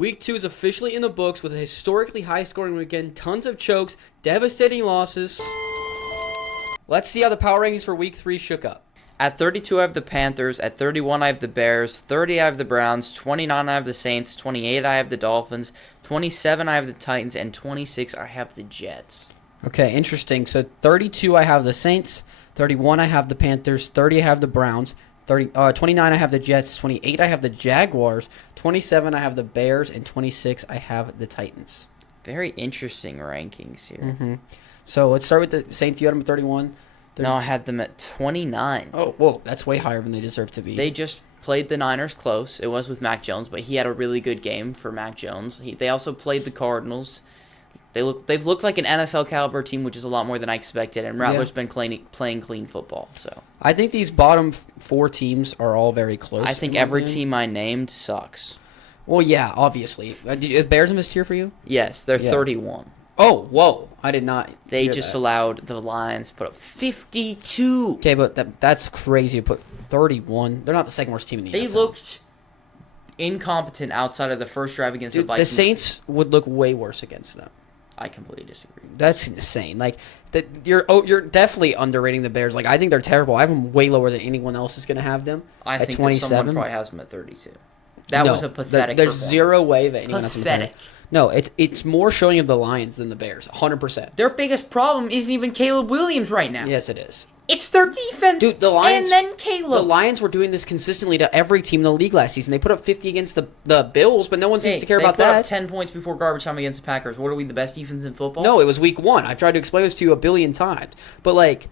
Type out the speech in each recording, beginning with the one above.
Week 2 is officially in the books with a historically high-scoring weekend, tons of chokes, devastating losses. Let's see how the power rankings for Week 3 shook up. At 32, I have the Panthers. At 31, I have the Bears. 30, I have the Browns. 29, I have the Saints. 28, I have the Dolphins. 27, I have the Titans. And 26, I have the Jets. Okay, interesting. So 32, I have the Saints. 31, I have the Panthers. 30, I have the Browns. 29, I have the Jets. 28, I have the Jaguars. 27, I have the Bears. And 26, I have the Titans. Very interesting rankings here. So let's start with the Saints. You had them at 31. No, I had them at 29. Oh, whoa, that's way higher than they deserve to be. They just played the Niners close. It was with Mac Jones, but he had a really good game for Mac Jones. They also played the Cardinals. They've looked like an NFL caliber team, which is a lot more than I expected. And Rattler's been playing clean football. So I think these bottom four teams are all very close. I think every team I named sucks. Well, yeah, obviously. Is Bears in this tier for you? Yes, they're 31. Oh, whoa! I did not. They hear just that. allowed the Lions to put up 52. Okay, but that's crazy to put 31. They're not the second worst team in the They NFL. looked incompetent outside of the first drive against the The Vikings. Saints would look way worse against them. I completely disagree. That's insane. Like you're definitely underrating the Bears. Like I think they're terrible. I have them way lower than anyone else is going to have them. I at think that 27. someone probably has them at 32. That was a pathetic There's performance. zero way that anyone has them. Pathetic. No, it's more showing of the Lions than the Bears. 100%. Their biggest problem isn't even Caleb Williams right now. Yes, it is. It's their defense. Dude, the Lions, and then Caleb. The Lions were doing this consistently to every team in the league last season. They put up 50 against the Bills, but no one seems to care about they put that. up 10 points before garbage time against the Packers. What are we, the best defense in football? No, it was week 1. I've tried to explain this to you a billion times. But, like,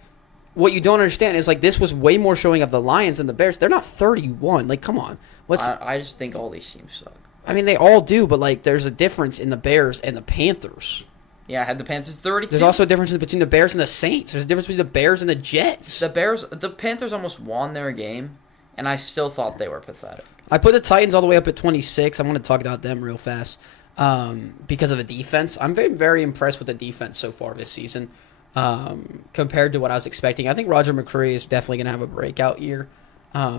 what you don't understand is, like, this was way more showing of the Lions than the Bears. They're not 31. Like, come on. I just think all these teams suck. I mean, they all do, but, like, there's a difference in the Bears and the Panthers. Yeah, I had the Panthers 32. There's also a difference between the Bears and the Saints. There's a difference between the Bears and the Jets. The Panthers almost won their game, and I still thought they were pathetic. I put the Titans all the way up at 26. I want to talk about them real fast because of the defense. I'm very, very impressed with the defense so far this season compared to what I was expecting. I think Roger McCreary is definitely going to have a breakout year.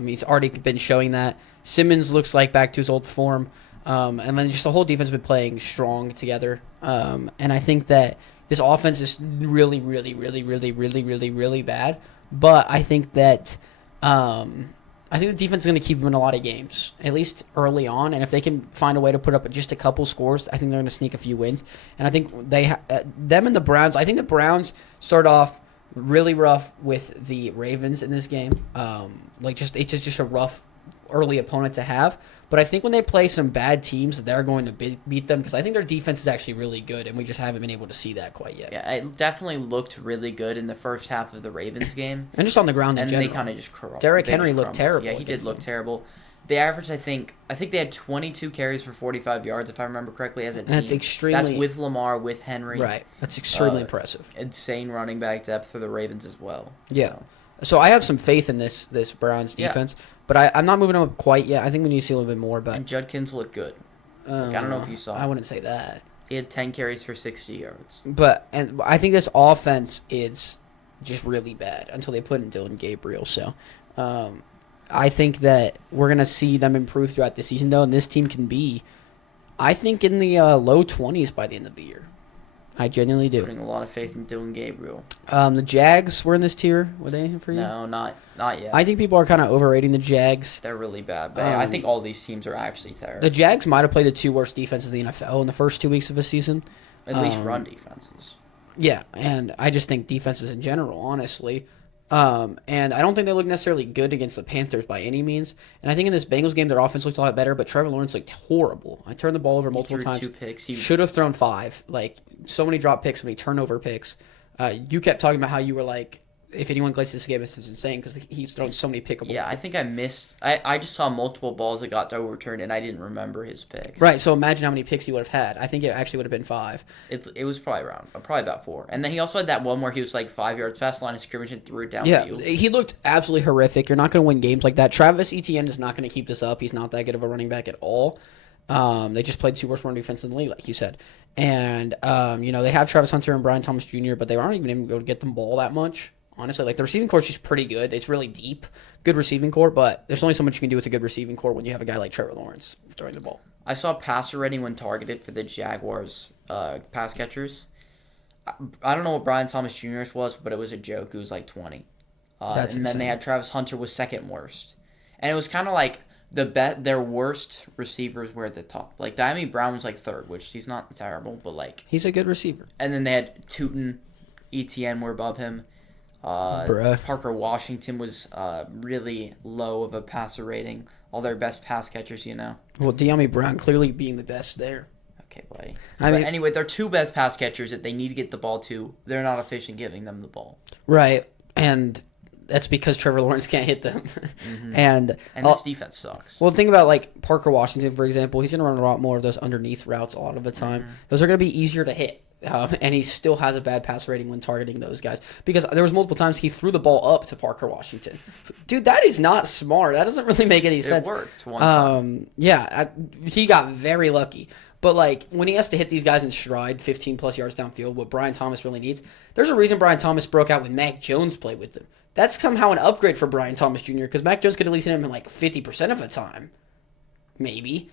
He's already been showing that. Simmons looks like back to his old form. And then just the whole defense has been playing strong together. And I think that this offense is really, really, really, really, really, really, really bad. But I think that the defense is going to keep them in a lot of games, at least early on. And if they can find a way to put up just a couple scores, I think they're going to sneak a few wins. And I think them and the Browns, I think the Browns start off really rough with the Ravens in this game. It's just a rough early opponent to have. But I think when they play some bad teams, they're going to beat them because I think their defense is actually really good, and we just haven't been able to see that quite yet. Yeah, it definitely looked really good in the first half of the Ravens game. And just on the ground in and general. they kind of just crumbled. Derrick Henry looked terrible. Yeah, he did look terrible. They averaged, I think they had 22 carries for 45 yards, if I remember correctly, as a team. That's extremely... That's with Lamar, with Henry. Right. That's extremely impressive. Insane running back depth for the Ravens as well. Yeah. So I have some faith in this Browns defense, but I'm not moving them up quite yet. I think we need to see a little bit more. But and Judkins looked good. I don't know if you saw. I wouldn't say that. He had 10 carries for 60 yards. And I think this offense is just really bad until they put in Dylan Gabriel. So I think that we're going to see them improve throughout the season, though, and this team can be, I think, in the low 20s by the end of the year. I genuinely do. Putting a lot of faith in Dylan Gabriel. The Jags were in this tier. Were they for you? No, not yet. I think people are kind of overrating the Jags. They're really bad, but I think all these teams are actually terrible. The Jags might have played the two worst defenses in the NFL in the first 2 weeks of the season. At least run defenses. Yeah, and I just think defenses in general, honestly. And I don't think they look necessarily good against the Panthers by any means. And I think in this Bengals game, their offense looked a lot better, but Trevor Lawrence looked horrible. I turned the ball over multiple times. 2 picks. Should have thrown 5. Like, so many drop picks, so many turnover picks. You kept talking about how you were like, if anyone glitches this game, it's insane because he's thrown so many pickable. Yeah, I think I missed. I just saw multiple balls that got overturned, and I didn't remember his picks. Right, so imagine how many picks he would have had. I think it actually would have been 5. It was probably about 4. And then he also had that one where he was like 5 yards past the line of scrimmage and threw it downfield. Yeah, he looked absolutely horrific. You're not going to win games like that. Travis Etienne is not going to keep this up. He's not that good of a running back at all. They just played 2 worst run defense in the league, like you said. And, they have Travis Hunter and Brian Thomas Jr., but they aren't even able to get them ball that much. Honestly, like the receiving core is just pretty good. It's really deep, good receiving core, but there's only so much you can do with a good receiving core when you have a guy like Trevor Lawrence throwing the ball. I saw passer rating when targeted for the Jaguars pass catchers. I don't know what Brian Thomas Jr.'s was, but it was a joke. It was like 20. That's and then insane. they had Travis Hunter was second worst. And it was kind of like their worst receivers were at the top. Like Diami Brown was like third, which he's not terrible, but like He's a good receiver. and then they had Tootin, ETN were above him. Bruh. Parker Washington was really low of a passer rating. All their best pass catchers, you know. Well, De'Ami Brown clearly being the best there. Okay, buddy. I But mean- anyway, their two best pass catchers that they need to get the ball to, they're not efficient giving them the ball. Right. And that's because Trevor Lawrence can't hit them. And this defense sucks. well, think about like Parker Washington, for example. He's going to run a lot more of those underneath routes a lot of the time. Those are going to be easier to hit. And he still has a bad pass rating when targeting those guys because there was multiple times he threw the ball up to Parker Washington. Dude, that is not smart. That doesn't really make any sense. It worked one time. He got very lucky. But like when he has to hit these guys in stride, 15 plus yards downfield, what Brian Thomas really needs. There's a reason Brian Thomas broke out when Mac Jones played with them. That's somehow an upgrade for Brian Thomas Jr. because Mac Jones could at least hit him in like 50% of the time, maybe.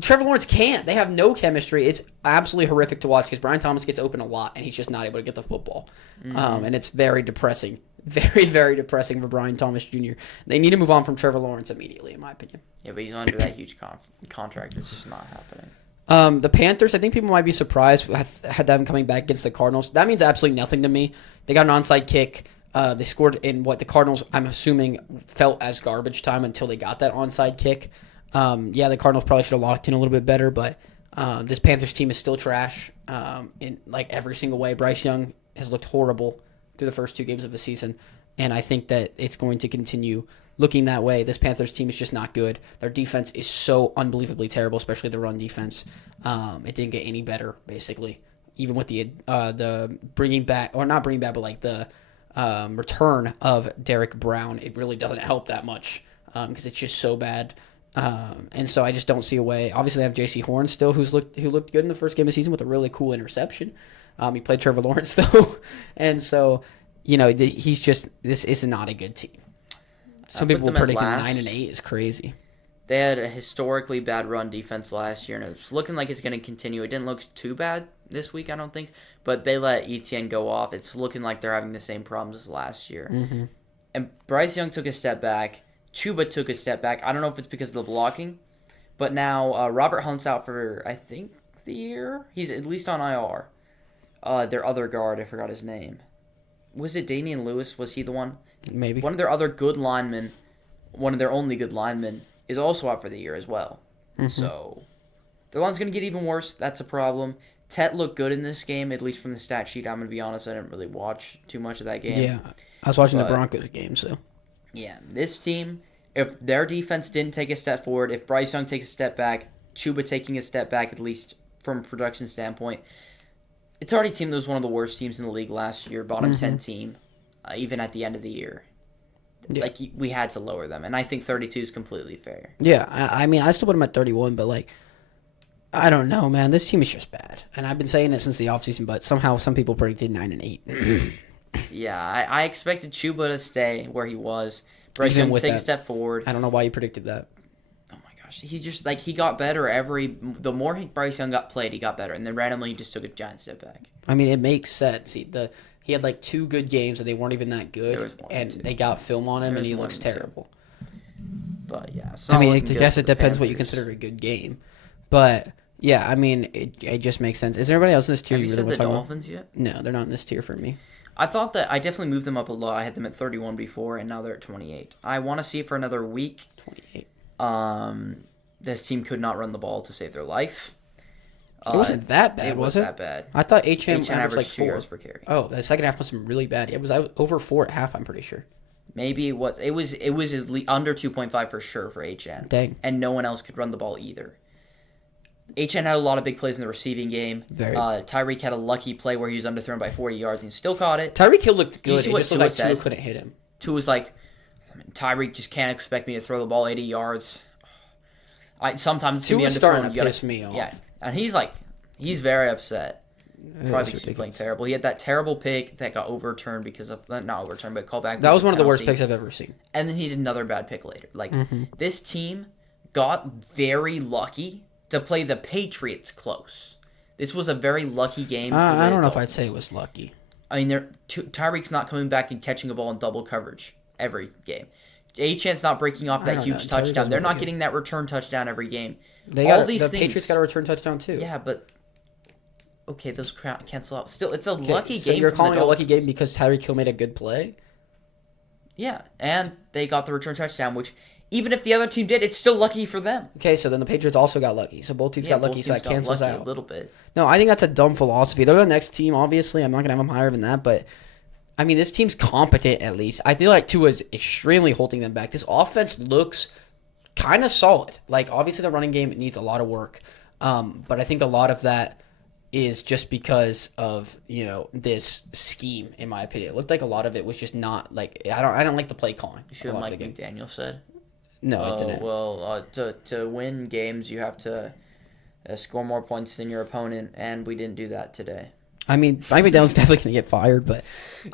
Trevor Lawrence can't. They have no chemistry. It's absolutely horrific to watch because Brian Thomas gets open a lot and he's just not able to get the football. And it's very depressing. Very, very depressing for Brian Thomas Jr. They need to move on from Trevor Lawrence immediately, in my opinion. Yeah, but he's under that huge contract. It's just not happening. The Panthers, I think people might be surprised had them coming back against the Cardinals. That means absolutely nothing to me. They got an onside kick. They scored in what the Cardinals, I'm assuming, felt as garbage time until they got that onside kick. The Cardinals probably should have locked in a little bit better, but this Panthers team is still trash in like every single way. Bryce Young has looked horrible through the first two games of the season, and I think that it's going to continue looking that way. This Panthers team is just not good. Their defense is so unbelievably terrible, especially the run defense. It didn't get any better, basically, even with the bringing back, or not bringing back, but like the return of Derek Brown. It really doesn't help that much because it's just so bad. And so I just don't see a way. Obviously, they have J.C. Horn still, who looked good in the first game of the season with a really cool interception. He played Trevor Lawrence though, and so he's just this is not a good team. Some people were predicting 9-8 is crazy. They had a historically bad run defense last year, and it's looking like it's going to continue. It didn't look too bad this week, I don't think, but they let ETN go off. It's looking like they're having the same problems as last year. Mm-hmm. And Bryce Young took a step back. Chuba took a step back. I don't know if it's because of the blocking, but now Robert Hunt's out for, I think, the year. He's at least on IR. Their other guard, I forgot his name. Was it Damian Lewis? Was he the one? Maybe. One of their other good linemen, one of their only good linemen, is also out for the year as well. Mm-hmm. So their line's going to get even worse. That's a problem. Tet looked good in this game, at least from the stat sheet. I'm going to be honest, I didn't really watch too much of that game. Yeah, I was watching the Broncos game, so. Yeah, this team, if their defense didn't take a step forward, if Bryce Young takes a step back, Chuba taking a step back, at least from a production standpoint, it's already a team that was one of the worst teams in the league last year, bottom 10 team, even at the end of the year. Yeah. Like, we had to lower them, and I think 32 is completely fair. Yeah, I mean, I still put them at 31, but, like, I don't know, man. This team is just bad. And I've been saying it since the offseason, but somehow some people predicted 9-8. Yeah, I expected Chuba to stay where he was. Bryce Young take a step forward. I don't know why you predicted that. Oh my gosh, he just he got better the more Bryce Young got played, he got better, and then randomly he just took a giant step back. I mean, it makes sense. He had like 2 good games and they weren't even that good, and they got film on him and he looks terrible. But yeah, I mean, I guess it depends what you consider a good game, but. Yeah, I mean, it just makes sense. Is there anybody else in this tier you really want to talk about? Have you said the Dolphins yet? No, they're not in this tier for me. I thought that I definitely moved them up a lot. I had them at 31 before, and now they're at 28. I want to see it for another week. 28. This team could not run the ball to save their life. It wasn't that bad, was it? That bad. I thought HM averaged like 2 yards per carry. Oh, the second half was really bad. It was over 4 at half, I'm pretty sure. Maybe it was. It was at least under 2.5 for sure for HN. Dang. And no one else could run the ball either. HN had a lot of big plays in the receiving game. Tyreek had a lucky play where he was underthrown by 40 yards and he still caught it. Tyreek Hill looked good. It just looked like Tua couldn't hit him. Tua was like, Tyreek just can't expect me to throw the ball 80 yards. Sometimes it's going to be starting to piss me off. Yeah, and he's very upset. Probably because he's playing terrible. He had that terrible pick that got overturned because of, not overturned, but called back. That was one of the worst picks I've ever seen. And then he did another bad pick later. This team got very lucky to play the Patriots close. This was a very lucky game. I don't know if I'd say it was lucky. I mean, Tyreek's not coming back and catching a ball in double coverage every game. Achane's not breaking off that huge touchdown. They're not getting that return touchdown every game. The Patriots got a return touchdown too. Yeah, but okay, those cancel out. Still, it's a lucky game. So you're calling it a lucky game because Tyreek Hill made a good play? Yeah, and they got the return touchdown, which even if the other team did, it's still lucky for them. Okay, so then the Patriots also got lucky. So both teams got lucky, so that cancels out a little bit. No, I think that's a dumb philosophy. They're the next team, obviously. I'm not going to have them higher than that, but I mean, this team's competent at least. I feel like Tua's extremely holding them back. This offense looks kind of solid. Like, obviously, the running game needs a lot of work, but I think a lot of that is just because of, this scheme, in my opinion. It looked like a lot of it was just not, like, I don't like the play calling. You see what Mike McDaniel said? No, I didn't. Well, to win games, you have to score more points than your opponent, and we didn't do that today. I mean, Mike McDaniel's definitely going to get fired, but...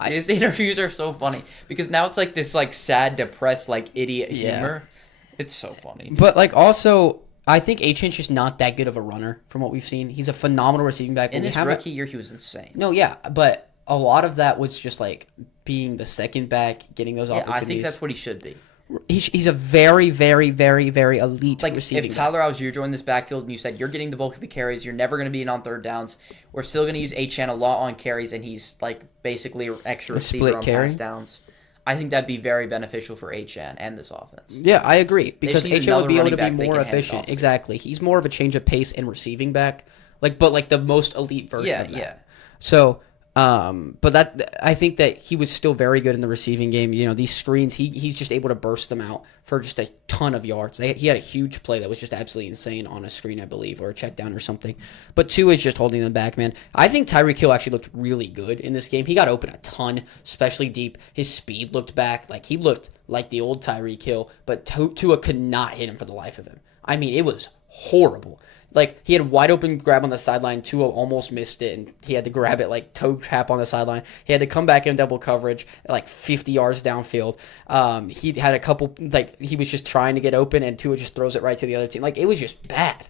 His interviews are so funny, because now it's like this sad, depressed, idiot humor. It's so funny. But, also, I think Achane's just not that good of a runner from what we've seen. He's a phenomenal receiving back. In his rookie year, he was insane. No, yeah, but a lot of that was just, being the second back, getting those opportunities. I think that's what he should be. He's a very, very, very, very elite receiving if Tyler Algier joined this backfield and you said you're getting the bulk of the carries, you're never going to be in on third downs, we're still going to use Achane a lot on carries, and he's basically extra receiver on pass downs. I think that'd be very beneficial for Achane and this offense. Yeah, I agree, because Achane would be able to be more efficient. Exactly. He's more of a change of pace and receiving back, but the most elite version of that. Yeah. So, but I think that he was still very good in the receiving game. These screens, he's just able to burst them out for just a ton of yards. He had a huge play that was just absolutely insane on a screen, I believe, or a check down or something. But Tua is just holding them back, man. I think Tyreek Hill actually looked really good in this game. He got open a ton, especially deep. His speed looked back. He looked like the old Tyreek Hill, but Tua could not hit him for the life of him. I mean, it was horrible. He had wide open grab on the sideline. Tua almost missed it, and he had to grab it toe trap on the sideline. He had to come back in double coverage 50 yards downfield. He had a couple, he was just trying to get open, and Tua just throws it right to the other team. It was just bad.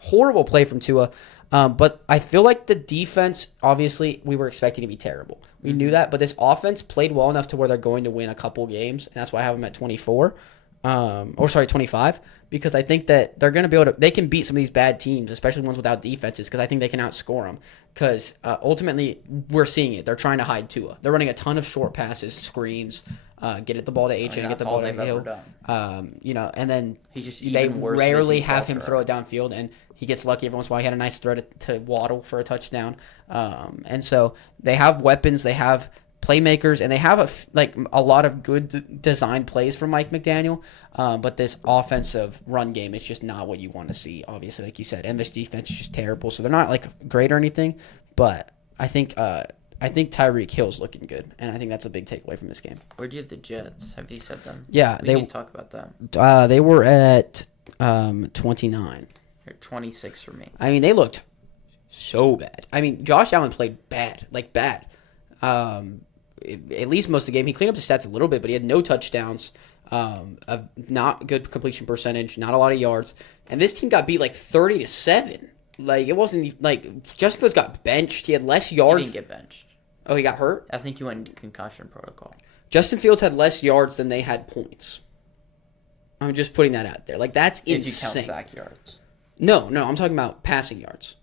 Horrible play from Tua. But I feel like the defense, obviously, we were expecting to be terrible. We knew that, but this offense played well enough to where they're going to win a couple games, and that's why I have them at 24. 25, because I think that they're going to they can beat some of these bad teams, especially ones without defenses, because I think they can outscore them. Because ultimately, we're seeing it. They're trying to hide Tua. They're running a ton of short passes, screens, get the ball to Achane, get the ball to Hill. And then they rarely have him throw it downfield, and he gets lucky every once in a while. He had a nice throw to Waddle for a touchdown. And so they have weapons. They have playmakers, and they have a lot of good design plays from Mike McDaniel, but this offensive run game is just not what you want to see, obviously, like you said, and this defense is just terrible. So they're not great or anything, but I think Tyreek Hill's looking good, and I think that's a big takeaway from this game. Where do you have the Jets? Have you said them? Yeah, we can talk about that. They were at 29. They're 26 for me. I mean, they looked so bad. I mean, Josh Allen played bad, bad. At least most of the game. He cleaned up the stats a little bit, but he had no touchdowns, a not good completion percentage, not a lot of yards. And this team got beat 30-7. It wasn't Justin Fields got benched. He had less yards. He didn't get benched. Oh, he got hurt? I think he went into concussion protocol. Justin Fields had less yards than they had points. I'm just putting that out there. That's insane. If you count sack yards. No, I'm talking about passing yards.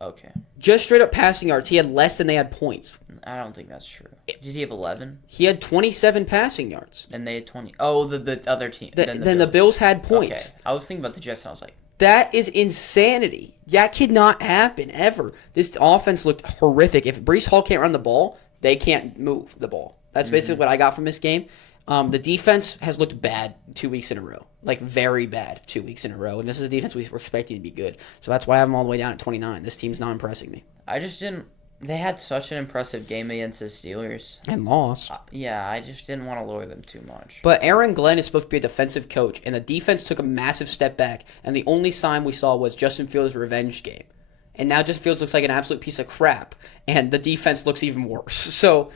Okay. Just straight up passing yards, he had less than they had points. I don't think that's true. Did he have 11? He had 27 passing yards. And they had 20. Oh, the other team. Then the Bills had points. Okay. I was thinking about the Jets, and I was like, that is insanity. That could not happen ever. This offense looked horrific. If Breece Hall can't run the ball, they can't move the ball. That's basically what I got from this game. The defense has looked bad 2 weeks in a row. Very bad 2 weeks in a row. And this is a defense we were expecting to be good. So that's why I have them all the way down at 29. This team's not impressing me. I just didn't... They had such an impressive game against the Steelers. And lost. Yeah, I just didn't want to lower them too much. But Aaron Glenn is supposed to be a defensive coach, and the defense took a massive step back, and the only sign we saw was Justin Fields' revenge game. And now Justin Fields looks like an absolute piece of crap, and the defense looks even worse. So,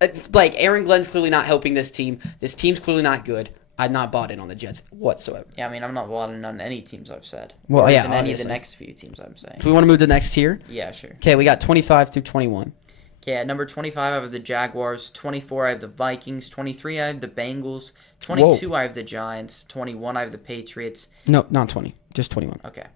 Aaron Glenn's clearly not helping this team. This team's clearly not good. I'm not bought in on the Jets whatsoever. Yeah, I mean, I'm not bought-in on any teams I've said. Well, or yeah, even any of obviously. the next few teams I'm saying. Do we want to move to the next tier? Yeah, sure. Okay, we got 25 through 21. Okay, at number 25, I have the Jaguars. 24, I have the Vikings. 23, I have the Bengals. 22, I have the Giants. 21, I have the Patriots. No, not 20. Just 21. Okay.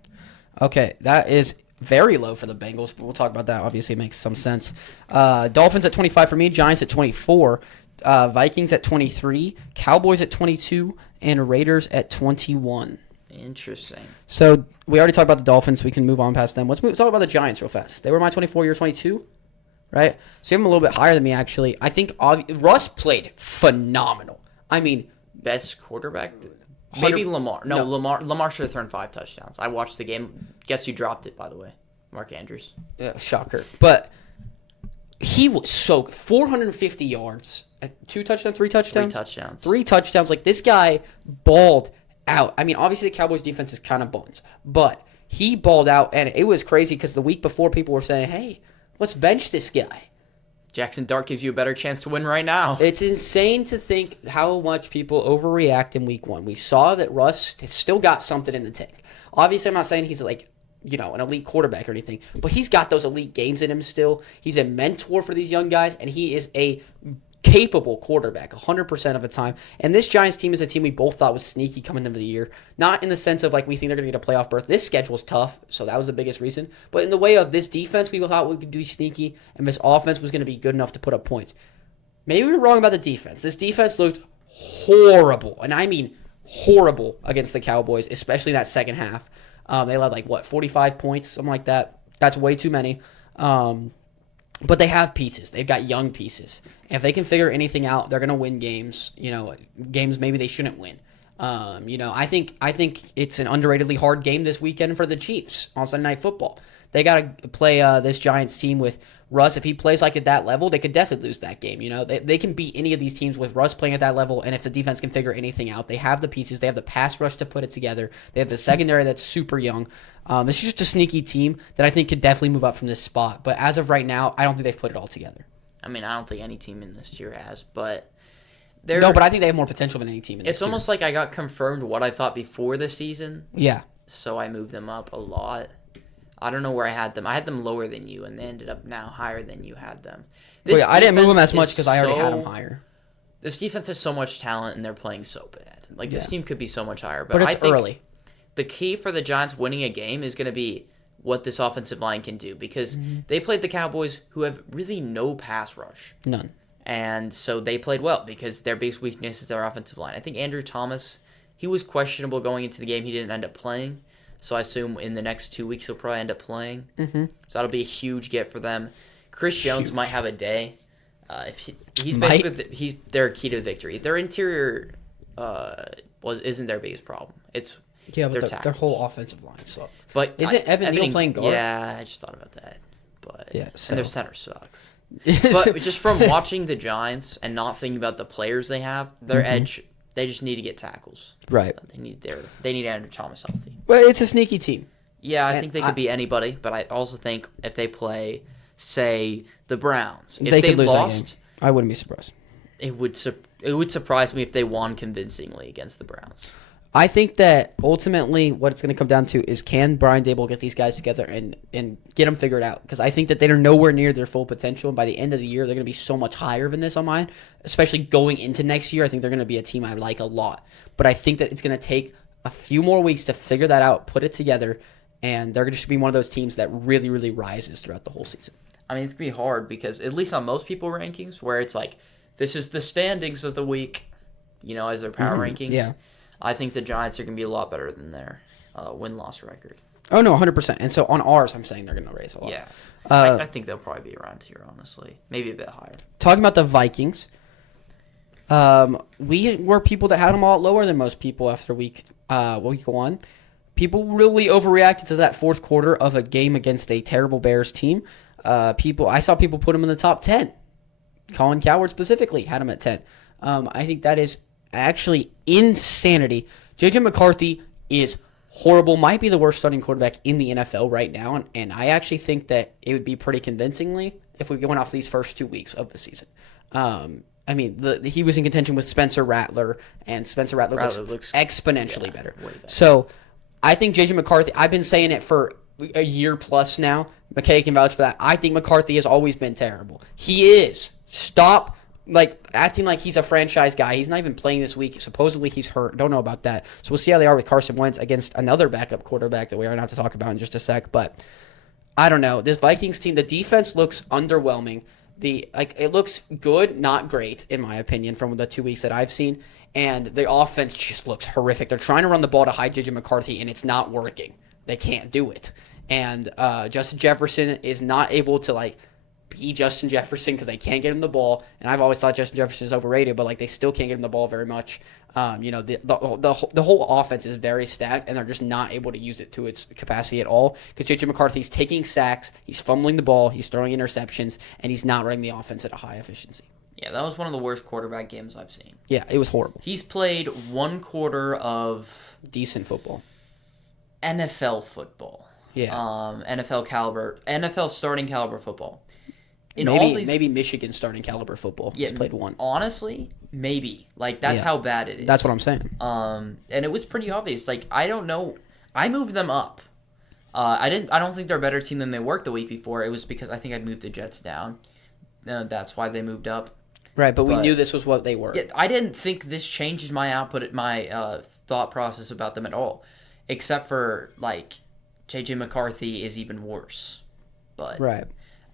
Okay, that is very low for the Bengals, but we'll talk about that. Obviously, it makes some sense. Dolphins at 25 for me, Giants at 24, Vikings at 23, Cowboys at 22, and Raiders at 21. Interesting. So we already talked about the Dolphins. So we can move on past them. Let's talk about the Giants real fast. They were my 24, you're 22, right? So you have them a little bit higher than me, actually. I think Russ played phenomenal. I mean, Best quarterback? Maybe Lamar. No, Lamar should have thrown 5 touchdowns. I watched the game. Guess who dropped it, by the way? Mark Andrews. shocker. But he was so good. 450 yards, 2 touchdowns, 3 touchdowns? 3 touchdowns. 3 touchdowns. Like, this guy balled out. I mean, obviously, the Cowboys' defense is kind of buns, but he balled out, and it was crazy because the week before, people were saying, hey, let's bench this guy. Jackson Dart gives you a better chance to win right now. It's insane to think how much people overreact in week 1. We saw that Russ has still got something in the tank. Obviously, I'm not saying he's like, an elite quarterback or anything, but he's got those elite games in him still. He's a mentor for these young guys, and he is a capable quarterback 100% of the time. And this Giants team is a team we both thought was sneaky coming into the year. Not in the sense of like we think they're going to get a playoff berth. This schedule's tough, so that was the biggest reason. But in the way of this defense, we thought we could be sneaky, and this offense was going to be good enough to put up points. Maybe we were wrong about the defense. This defense looked horrible, and I mean horrible against the Cowboys, especially that second half. They allowed 45 points, something like that. That's way too many. But they have pieces. They've got young pieces. And if they can figure anything out, they're going to win games. Games maybe they shouldn't win. I think it's an underratedly hard game this weekend for the Chiefs on Sunday Night Football. They got to play this Giants team with Russ. If he plays like at that level, they could definitely lose that game. They can beat any of these teams with Russ playing at that level, and if the defense can figure anything out, they have the pieces. They have the pass rush to put it together. They have the secondary that's super young. It's just a sneaky team that I think could definitely move up from this spot. But as of right now, I don't think they've put it all together. I mean, I don't think any team in this tier has, but no, but I think they have more potential than any team in this It's almost like I got confirmed what I thought before the season. Yeah. So I moved them up a lot. I don't know where I had them. I had them lower than you, and they ended up now higher than you had them. I didn't move them as much because I already had them higher. This defense has so much talent, and they're playing so bad. This team could be so much higher. But it's I think early. The key for the Giants winning a game is going to be what this offensive line can do, because they played the Cowboys, who have really no pass rush. None. And so they played well because their biggest weakness is their offensive line. I think Andrew Thomas, he was questionable going into the game. He didn't end up playing. So I assume in the next 2 weeks he'll probably end up playing. Mm-hmm. So that'll be a huge get for them. Chris Jones might have a day. If he's basically their key to victory. Their interior isn't their biggest problem. It's their whole offensive line sucks. But isn't Evan Neal playing guard? Yeah, I just thought about that. But and their center sucks. But just from watching the Giants and not thinking about the players they have, their edge, they just need to get tackles. Right. They need Andrew Thomas healthy. Well, it's a sneaky team. Yeah, I think they could beat anybody, but I also think if they play, say, the Browns, if they could lost, lose that game. I wouldn't be surprised. It would surprise me if they won convincingly against the Browns. I think that ultimately what it's going to come down to is can Brian Dable get these guys together and get them figured out? Because I think that they're nowhere near their full potential. And by the end of the year, they're going to be so much higher than this on mine, especially going into next year. I think they're going to be a team I like a lot. But I think that it's going to take a few more weeks to figure that out, put it together, and they're going to be one of those teams that really, really rises throughout the whole season. I mean, it's going to be hard because at least on most people rankings where it's like, this is the standings of the week, as their power rankings. Yeah. I think the Giants are going to be a lot better than their win-loss record. Oh, no, 100%. And so on ours, I'm saying they're going to raise a lot. Yeah. I think they'll probably be around here, honestly. Maybe a bit higher. Talking about the Vikings, we were people that had them a lot lower than most people after week 1. People really overreacted to that fourth quarter of a game against a terrible Bears team. I saw people put them in the top 10. Colin Cowherd specifically had him at 10. I think that is actually insanity. J.J. McCarthy is horrible, might be the worst starting quarterback in the NFL right now, and I actually think that it would be pretty convincingly if we went off these first 2 weeks of the season. I mean, he was in contention with Spencer Rattler, and Spencer Rattler looks exponentially better. Way better. So I think J.J. McCarthy, I've been saying it for a year plus now. McKay can vouch for that. I think McCarthy has always been terrible. He is. Stop acting like he's a franchise guy. He's not even playing this week. Supposedly he's hurt. Don't know about that. So we'll see how they are with Carson Wentz against another backup quarterback that we are going to have to talk about in just a sec. But I don't know. This Vikings team, the defense looks underwhelming. It looks good, not great, in my opinion, from the 2 weeks that I've seen. And the offense just looks horrific. They're trying to run the ball to hide J.J. McCarthy, and it's not working. They can't do it. And Justin Jefferson is not able to, be Justin Jefferson because they can't get him the ball. And I've always thought Justin Jefferson is overrated, but, they still can't get him the ball very much. The whole offense is very stacked, and they're just not able to use it to its capacity at all because J.J. McCarthy's taking sacks, he's fumbling the ball, he's throwing interceptions, and he's not running the offense at a high efficiency. Yeah, that was one of the worst quarterback games I've seen. Yeah, it was horrible. He's played one quarter of Decent football. NFL football. Yeah. NFL starting caliber football. Maybe Michigan starting caliber football. Yeah, He's played one. Honestly, maybe. That's how bad it is. That's what I'm saying. And it was pretty obvious. I don't know. I moved them up. I don't think they're a better team than they were the week before. It was because I think I moved the Jets down. That's why they moved up. Right, but we knew this was what they were. Yeah, I didn't think this changes my thought process about them at all, except for J.J. McCarthy is even worse. But right.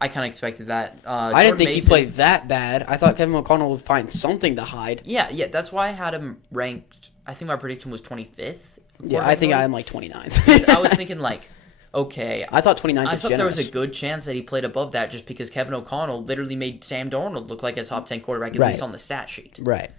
I kind of expected that. I didn't think he played that bad. I thought Kevin O'Connell would find something to hide. Yeah, that's why I had him ranked. I think my prediction was 25th. Yeah, I think I'm 29th. I was thinking okay. I thought 29th was I thought generous. there was a good chance that he played above that just because Kevin O'Connell literally made Sam Darnold look like a top 10 quarterback, at least on the stat sheet. Right.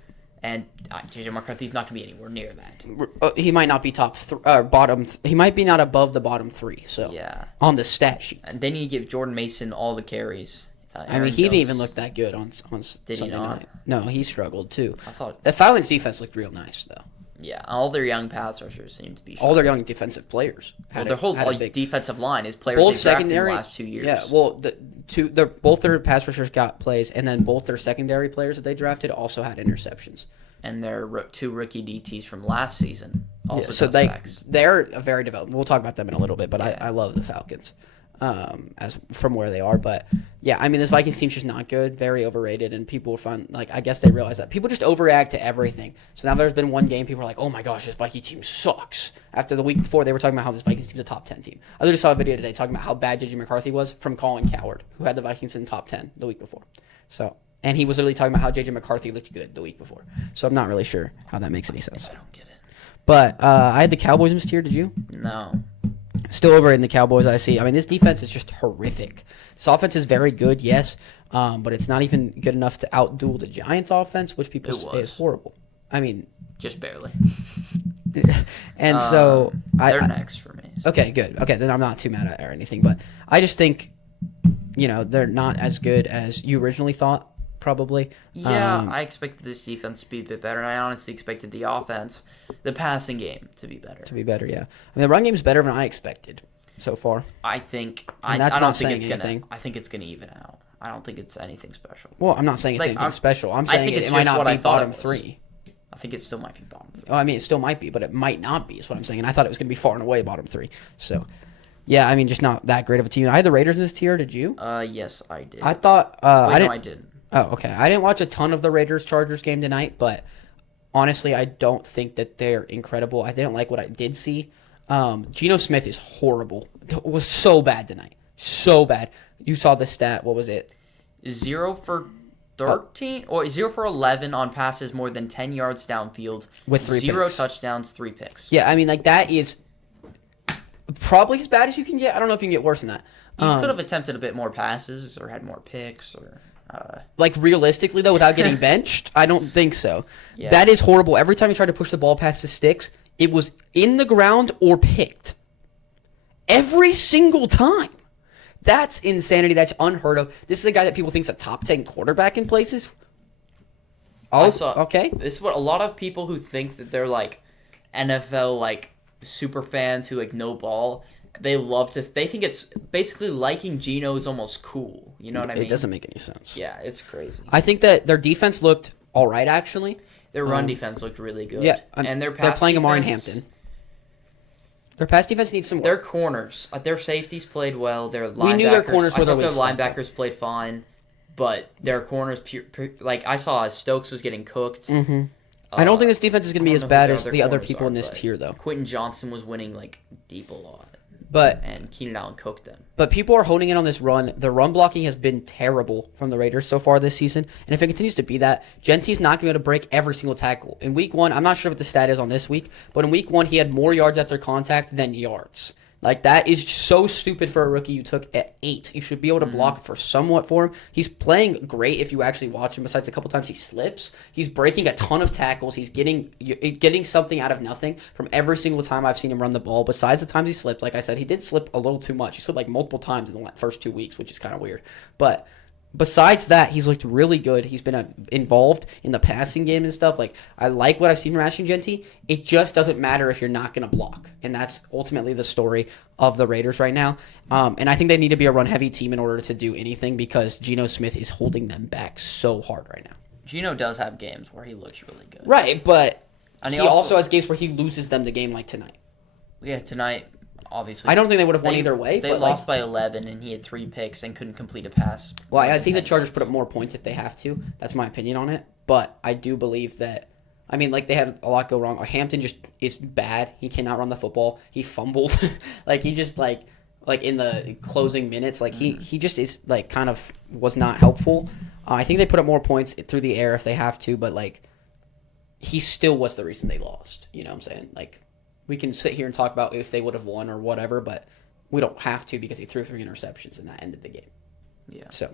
And J.J. McCarthy's not going to be anywhere near that. He might not be bottom. He might be not above the bottom three. So yeah, on the stat sheet. And then you give Jordan Mason all the carries. He didn't even look that good on Sunday night. No, he struggled too. I thought the Falcons defense looked real nice though. Yeah, all their young pass rushers seem to be. All their young defensive players. Their whole defensive line is players both they've drafted secondary in the last 2 years. Yeah, well, both their pass rushers got plays, and then both their secondary players that they drafted also had interceptions. And their two rookie DTs from last season also so got sacks. They're a very developed. We'll talk about them in a little bit, but I love the Falcons as from where they are. But yeah, I mean, this Vikings team's just not good, very overrated, and people find I guess they realize that people just overreact to everything. So now there's been one game, people are like, oh my gosh, this Vikings team sucks. After the week before, they were talking about how this Vikings team's a top 10 team. I literally saw a video today talking about how bad J.J. McCarthy was from Colin Cowherd, who had the Vikings in the top 10 the week before. And he was literally talking about how J.J. McCarthy looked good the week before. So I'm not really sure how that makes any sense. I don't get it. But I had the Cowboys in this tier. Did you? No. Still over in the Cowboys, I see. I mean, this defense is just horrific. This offense is very good, yes, but it's not even good enough to outduel the Giants' offense, which people say is horrible. I mean, just barely. And so they're next for me. So. Okay, good. Okay, then I'm not too mad at it or anything, but I just think, they're not as good as you originally thought. Probably. Yeah, I expected this defense to be a bit better, and I honestly expected the offense, the passing game, to be better. Yeah. I mean, the run game's better than I expected so far. I think. I don't think it's gonna. I think it's gonna even out. I don't think it's anything special. Well, I'm not saying it's anything special. I'm saying it might not be bottom three. I think it still might be bottom three. Oh, I mean, it still might be, but it might not be. Is what I'm saying. And I thought it was gonna be far and away bottom three. So. Yeah, I mean, just not that great of a team. I had the Raiders in this tier. Did you? Yes, I did. I thought. I didn't. Oh, okay. I didn't watch a ton of the Raiders-Chargers game tonight, but honestly, I don't think that they're incredible. I didn't like what I did see. Geno Smith is horrible. It was so bad tonight. So bad. You saw the stat. What was it? 0 for 13 or 0 for 11 on passes more than 10 yards downfield. With 3 0 picks. touchdowns, 3 picks. Yeah, I mean, that is probably as bad as you can get. I don't know if you can get worse than that. You could have attempted a bit more passes or had more picks or... realistically, though, without getting benched, I don't think so. Yeah. That is horrible. Every time he tried to push the ball past the sticks, it was in the ground or picked. Every single time. That's insanity. That's unheard of. This is a guy that people think is a top 10 quarterback in places. Oh, okay. This is what a lot of people who think that they're NFL super fans who know ball. they love to. They think it's basically liking Geno is almost cool. You know what I mean? It doesn't make any sense. Yeah, it's crazy. I think that their defense looked all right, actually. Their run defense looked really good. Yeah, and they're playing Amari in Hampton. Their pass defense needs some work. Their corners, their safeties played well. Their linebackers, we knew their corners were I thought their their weak spot, linebackers played fine, but their corners, like I saw, Stokes was getting cooked. Mm-hmm. I don't think this defense is going to be as bad as the other people in this but tier, though. Quentin Johnson was winning like deep a lot, but and Keenan Allen cooked them. But people are honing in on this run. The run blocking has been terrible from the Raiders so far this season, and if it continues to be that, Genty's not going to be able to break every single tackle. In week 1, I'm not sure what the stat is on this week, but in week 1 he had more yards after contact than yards. Like, that is so stupid for a rookie you took at 8. You should be able to block for somewhat for him. He's playing great if you actually watch him. Besides a couple times he slips, he's breaking a ton of tackles. He's getting something out of nothing from every single time I've seen him run the ball. Besides the times he slipped, like I said, he did slip a little too much. He slipped like multiple times in the first 2 weeks, which is kind of weird. But besides that, he's looked really good. He's been involved in the passing game and stuff. Like, I like what I've seen from Ashton Genty. It just doesn't matter if you're not going to block. And that's ultimately the story of the Raiders right now. And I think they need to be a run-heavy team in order to do anything because Geno Smith is holding them back so hard right now. Geno does have games where he looks really good. Right, but and he also has games where he loses them the game like tonight. Yeah, tonight, obviously. I don't think they would have won either way. They lost by 11, and he had 3 picks and couldn't complete a pass. Well, I think the Chargers put up more points if they have to. That's my opinion on it. But I do believe that, I mean, like, they had a lot go wrong. Hampton just is bad. He cannot run the football. He fumbled. Like, he just, like in the closing minutes, like, he just is, like, kind of was not helpful. I think they put up more points through the air if they have to, but, like, he still was the reason they lost. You know what I'm saying? Like, we can sit here and talk about if they would have won or whatever, but we don't have to because he threw 3 interceptions and that ended the game. Yeah. So,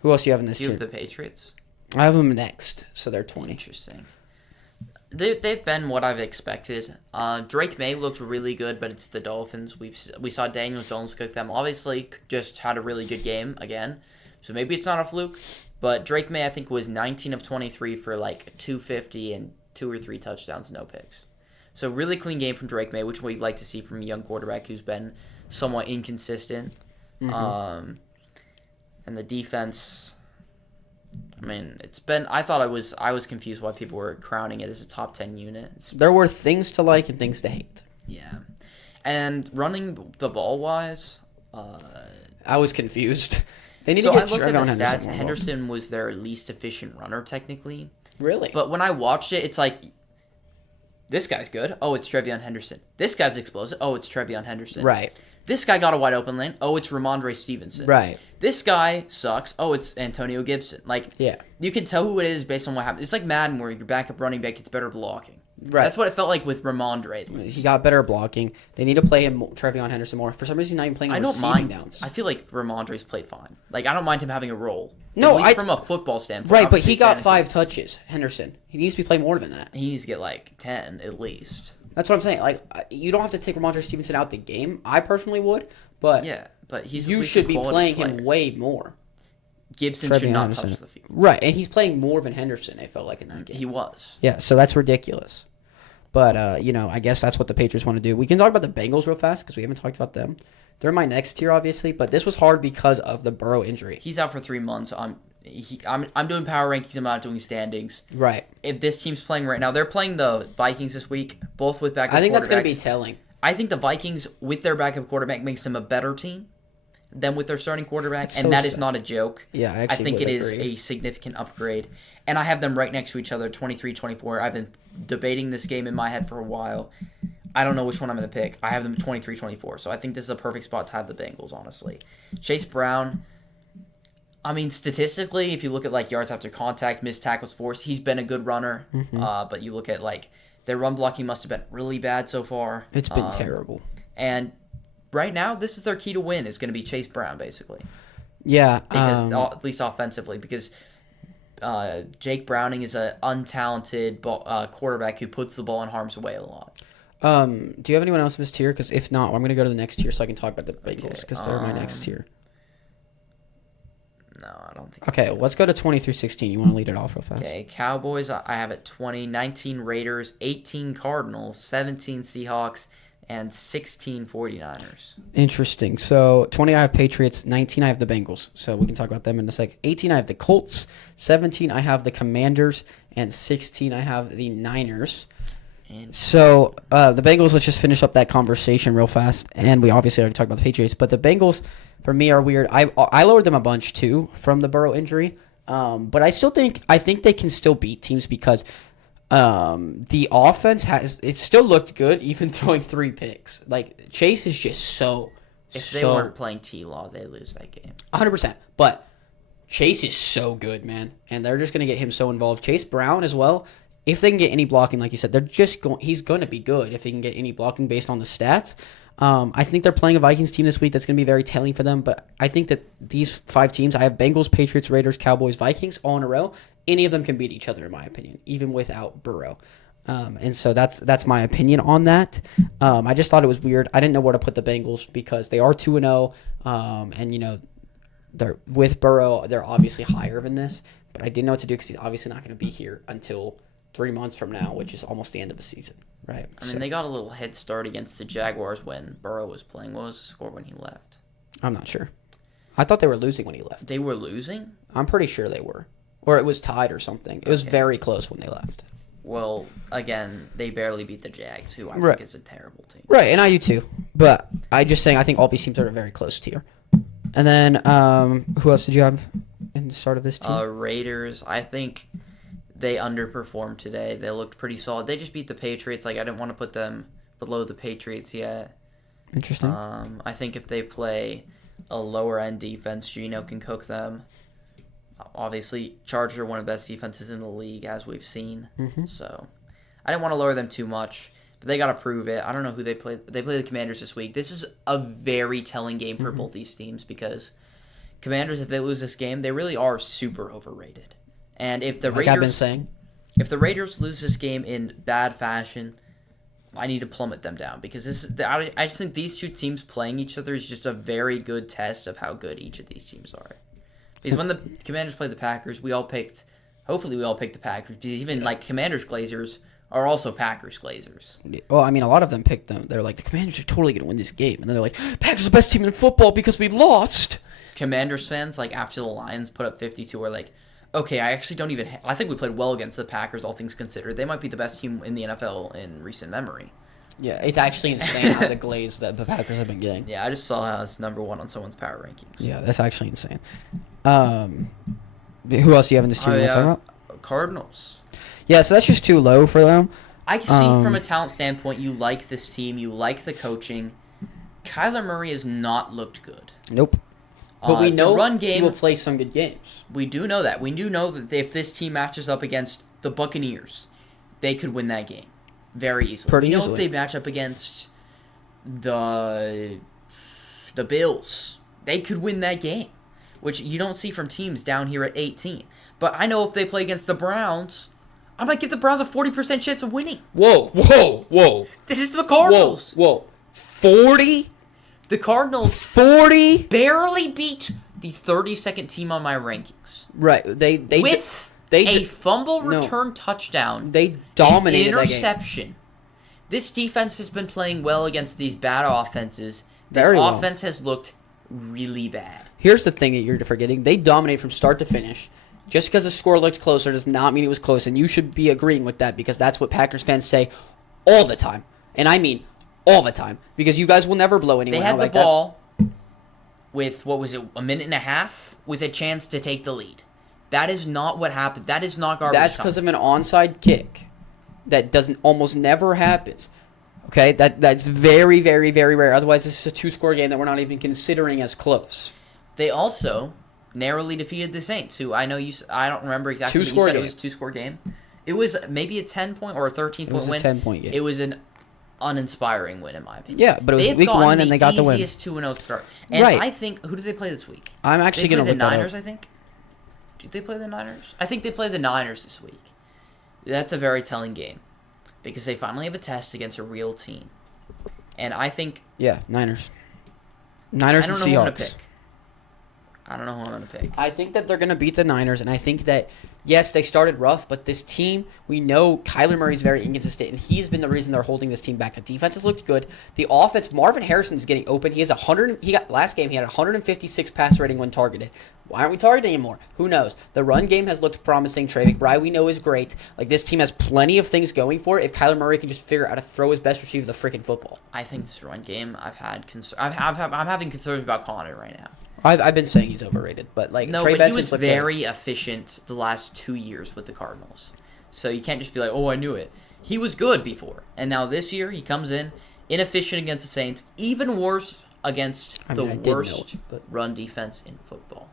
who else do you have in this tier? tier? You have the Patriots? I have them next, so they're 20. Interesting. They've been what I've expected. Drake May looks really good, but it's the Dolphins. We saw Daniel Jones cook them. Obviously, just had a really good game again, so maybe it's not a fluke. But Drake May, I think, was 19 of 23 for like 250 and 2 or 3 touchdowns, no picks. So really clean game from Drake May, which we'd like to see from a young quarterback who's been somewhat inconsistent. Mm-hmm. And the defense, I mean, it's been. I thought I was confused why people were crowning it as a top 10 unit. There were things to like and things to hate. Yeah, and running the ball wise, I was confused. They need so to get I looked at the Henderson stats. more Henderson was their least efficient runner technically. Really? But when I watched it, it's like, this guy's good. Oh, it's Trevion Henderson. This guy's explosive. Oh, it's Trevion Henderson. Right. This guy got a wide open lane. Oh, it's Ramondre Stevenson. Right. This guy sucks. Oh, it's Antonio Gibson. Like, yeah, you can tell who it is based on what happens. It's like Madden where your backup running back gets better blocking. Right. That's what it felt like with Ramondre. He got better blocking. They need to play him, Trevion Henderson, more. For some reason, he's not even playing. I don't receiving mind. Downs. I feel like Ramondre's played fine. Like, I don't mind him having a role. No, at least from a football standpoint. Right, but he got fantasy. 5 touches. Henderson. He needs to be playing more than that. He needs to get like 10 at least. That's what I'm saying. Like, you don't have to take Ramondre Stevenson out the game. I personally would, but Yeah, but he's you at least should a be quality playing player. him way more. Gibson Trevion should not Henderson. touch the field. Right, and he's playing more than Henderson. I felt like in that game. He was. Yeah, so that's ridiculous. But I guess that's what the Patriots want to do. We can talk about the Bengals real fast because we haven't talked about them. They're my next tier, obviously, but this was hard because of the Burrow injury. He's out for 3 months. I'm doing power rankings. I'm not doing standings. Right. If this team's playing right now, they're playing the Vikings this week, both with backup quarterbacks. I think that's going to be telling. I think the Vikings, with their backup quarterback, makes them a better team than with their starting quarterback, That's and so that is sad. not a joke. Yeah, I actually think would it is agree. a significant upgrade. And I have them right next to each other, 23-24. I've been debating this game in my head for a while. I don't know which one I'm going to pick. I have them 23-24, so I think this is a perfect spot to have the Bengals, honestly. Chase Brown, I mean, statistically, if you look at like yards after contact, missed tackles forced, he's been a good runner. Mm-hmm. But you look at like their run blocking must have been really bad so far. It's been terrible. And right now, this is their key to win. Is going to be Chase Brown, basically. Yeah. Because at least offensively, because Jake Browning is an untalented quarterback who puts the ball in harm's way a lot. Do you have anyone else in this tier? Because if not, I'm going to go to the next tier so I can talk about the Bengals because they're my next tier. No, I don't think. Okay, let's go to 20-16. You want to lead it off real fast? Okay, Cowboys, I have at 20, 19 Raiders, 18 Cardinals, 17 Seahawks, and 16 49ers. Interesting. So 20, I have Patriots. 19, I have the Bengals. So we can talk about them in a sec. 18, I have the Colts. 17, I have the Commanders. And 16, I have the Niners. So the Bengals, let's just finish up that conversation real fast. And we obviously already talked about the Patriots. But the Bengals, for me, are weird. I lowered them a bunch, too, from the Burrow injury. But I think they can still beat teams because the offense it still looked good, even throwing 3 picks. Like, Chase is just so. If they weren't playing T-Law, they lose that game. 100%. But Chase is so good, man. And they're just going to get him so involved. Chase Brown as well. If they can get any blocking, like you said, he's going to be good if he can get any blocking based on the stats. I think they're playing a Vikings team this week that's going to be very telling for them. But I think that these 5 teams, I have Bengals, Patriots, Raiders, Cowboys, Vikings all in a row. Any of them can beat each other, in my opinion, even without Burrow. And so that's my opinion on that. I just thought it was weird. I didn't know where to put the Bengals because they are 2-0. And, they're with Burrow, they're obviously higher than this. But I didn't know what to do because he's obviously not going to be here until 3 months from now, which is almost the end of the season, right? I mean, they got a little head start against the Jaguars when Burrow was playing. What was the score when he left? I'm not sure. I thought they were losing when he left. They were losing? I'm pretty sure they were. Or it was tied or something. It was very close when they left. Well, again, they barely beat the Jags, who I Right. think is a terrible team. Right, and I do too. But I just saying I think all these teams are very close tier. And then who else did you have in the start of this team? Raiders, I think they underperformed today. They looked pretty solid. They just beat the Patriots. Like, I didn't want to put them below the Patriots yet. Interesting. I think if they play a lower-end defense, Geno can cook them. Obviously, Chargers are one of the best defenses in the league, as we've seen. Mm-hmm. So, I didn't want to lower them too much, but they got to prove it. I don't know who they play. They play the Commanders this week. This is a very telling game for both these teams because Commanders, if they lose this game, they really are super overrated. And if the Like I've been saying. if the Raiders lose this game in bad fashion, I need to plummet them down because I just think these two teams playing each other is just a very good test of how good each of these teams are. Because when the Commanders played the Packers, hopefully we all picked the Packers. Because even like Commanders Glazers are also Packers Glazers. Well, I mean, a lot of them picked them. They're like, the Commanders are totally going to win this game. And then they're like, Packers are the best team in football because we lost. Commanders fans, like after the Lions put up 52, are like, okay, I actually don't even. I think we played well against the Packers, all things considered. They might be the best team in the NFL in recent memory. Yeah, it's actually insane how the glaze that the Packers have been getting. Yeah, I just saw how it's number 1 on someone's power rankings. Yeah, that's actually insane. Who else do you have in this team? You wanna talk about? Cardinals. Yeah, so that's just too low for them. I can see from a talent standpoint, you like this team, you like the coaching. Kyler Murray has not looked good. Nope. But we know the run he game, will play some good games. We do know that. We do know that if this team matches up against the Buccaneers, they could win that game very easily. Pretty we know easily. if they match up against the Bills, they could win that game, which you don't see from teams down here at 18. But I know if they play against the Browns, I might give the Browns a 40% chance of winning. Whoa. This is the Cardinals. Whoa. 40? The Cardinals 40? barely beat the 32nd team on my rankings. Right. They a fumble return touchdown. They dominated an that game. interception. This defense has been playing well against these bad offenses. This Very well. offense has looked really bad. Here's the thing that you're forgetting. They dominated from start to finish. Just because the score looked closer does not mean it was close, and you should be agreeing with that because that's what Packers fans say all the time. And I mean all the time because you guys will never blow anyone They had out the like that. ball with, a minute and a half with a chance to take the lead. That is not what happened. That is not garbage That's time. because of an onside kick that almost never happens. Okay, that's very, very, very rare. Otherwise, this is a 2-score game that we're not even considering as close. They also narrowly defeated the Saints, who I know I don't remember exactly, but you said it was a 2-score game. It was maybe a 10-point or a 13-point win. It was a 10-point game. It was an uninspiring win, in my opinion. Yeah, but it was week 1 and they got the win. Easiest 2-0 start. And Right. I think, who do they play this week? I'm actually They going play to the look that Niners, up. I think. Did they play the Niners? I think they play the Niners this week. That's a very telling game because they finally have a test against a real team. And I think Yeah, Niners. I Niners don't and know who I'm Seahawks. going to pick. I don't know who I'm going to pick. I think that they're going to beat the Niners, and I think that, yes, they started rough, but this team, we know Kyler Murray's very inconsistent, and he's been the reason they're holding this team back. The defense has looked good. The offense, Marvin Harrison's getting open. Last game, he had 156 pass rating when targeted. Why aren't we targeting him more? Who knows? The run game has looked promising. Trey McBride, we know, is great. Like, this team has plenty of things going for it if Kyler Murray can just figure out how to throw his best receiver the freaking football. I think this run game, I'm having concerns about Connor right now. I've been saying he's overrated, but like No, Trey but he Benson's was looked very efficient the last 2 years with the Cardinals. So you can't just be like, oh, I knew it. He was good before. And now this year, he comes in inefficient against the Saints, even worse against the worst run defense in football.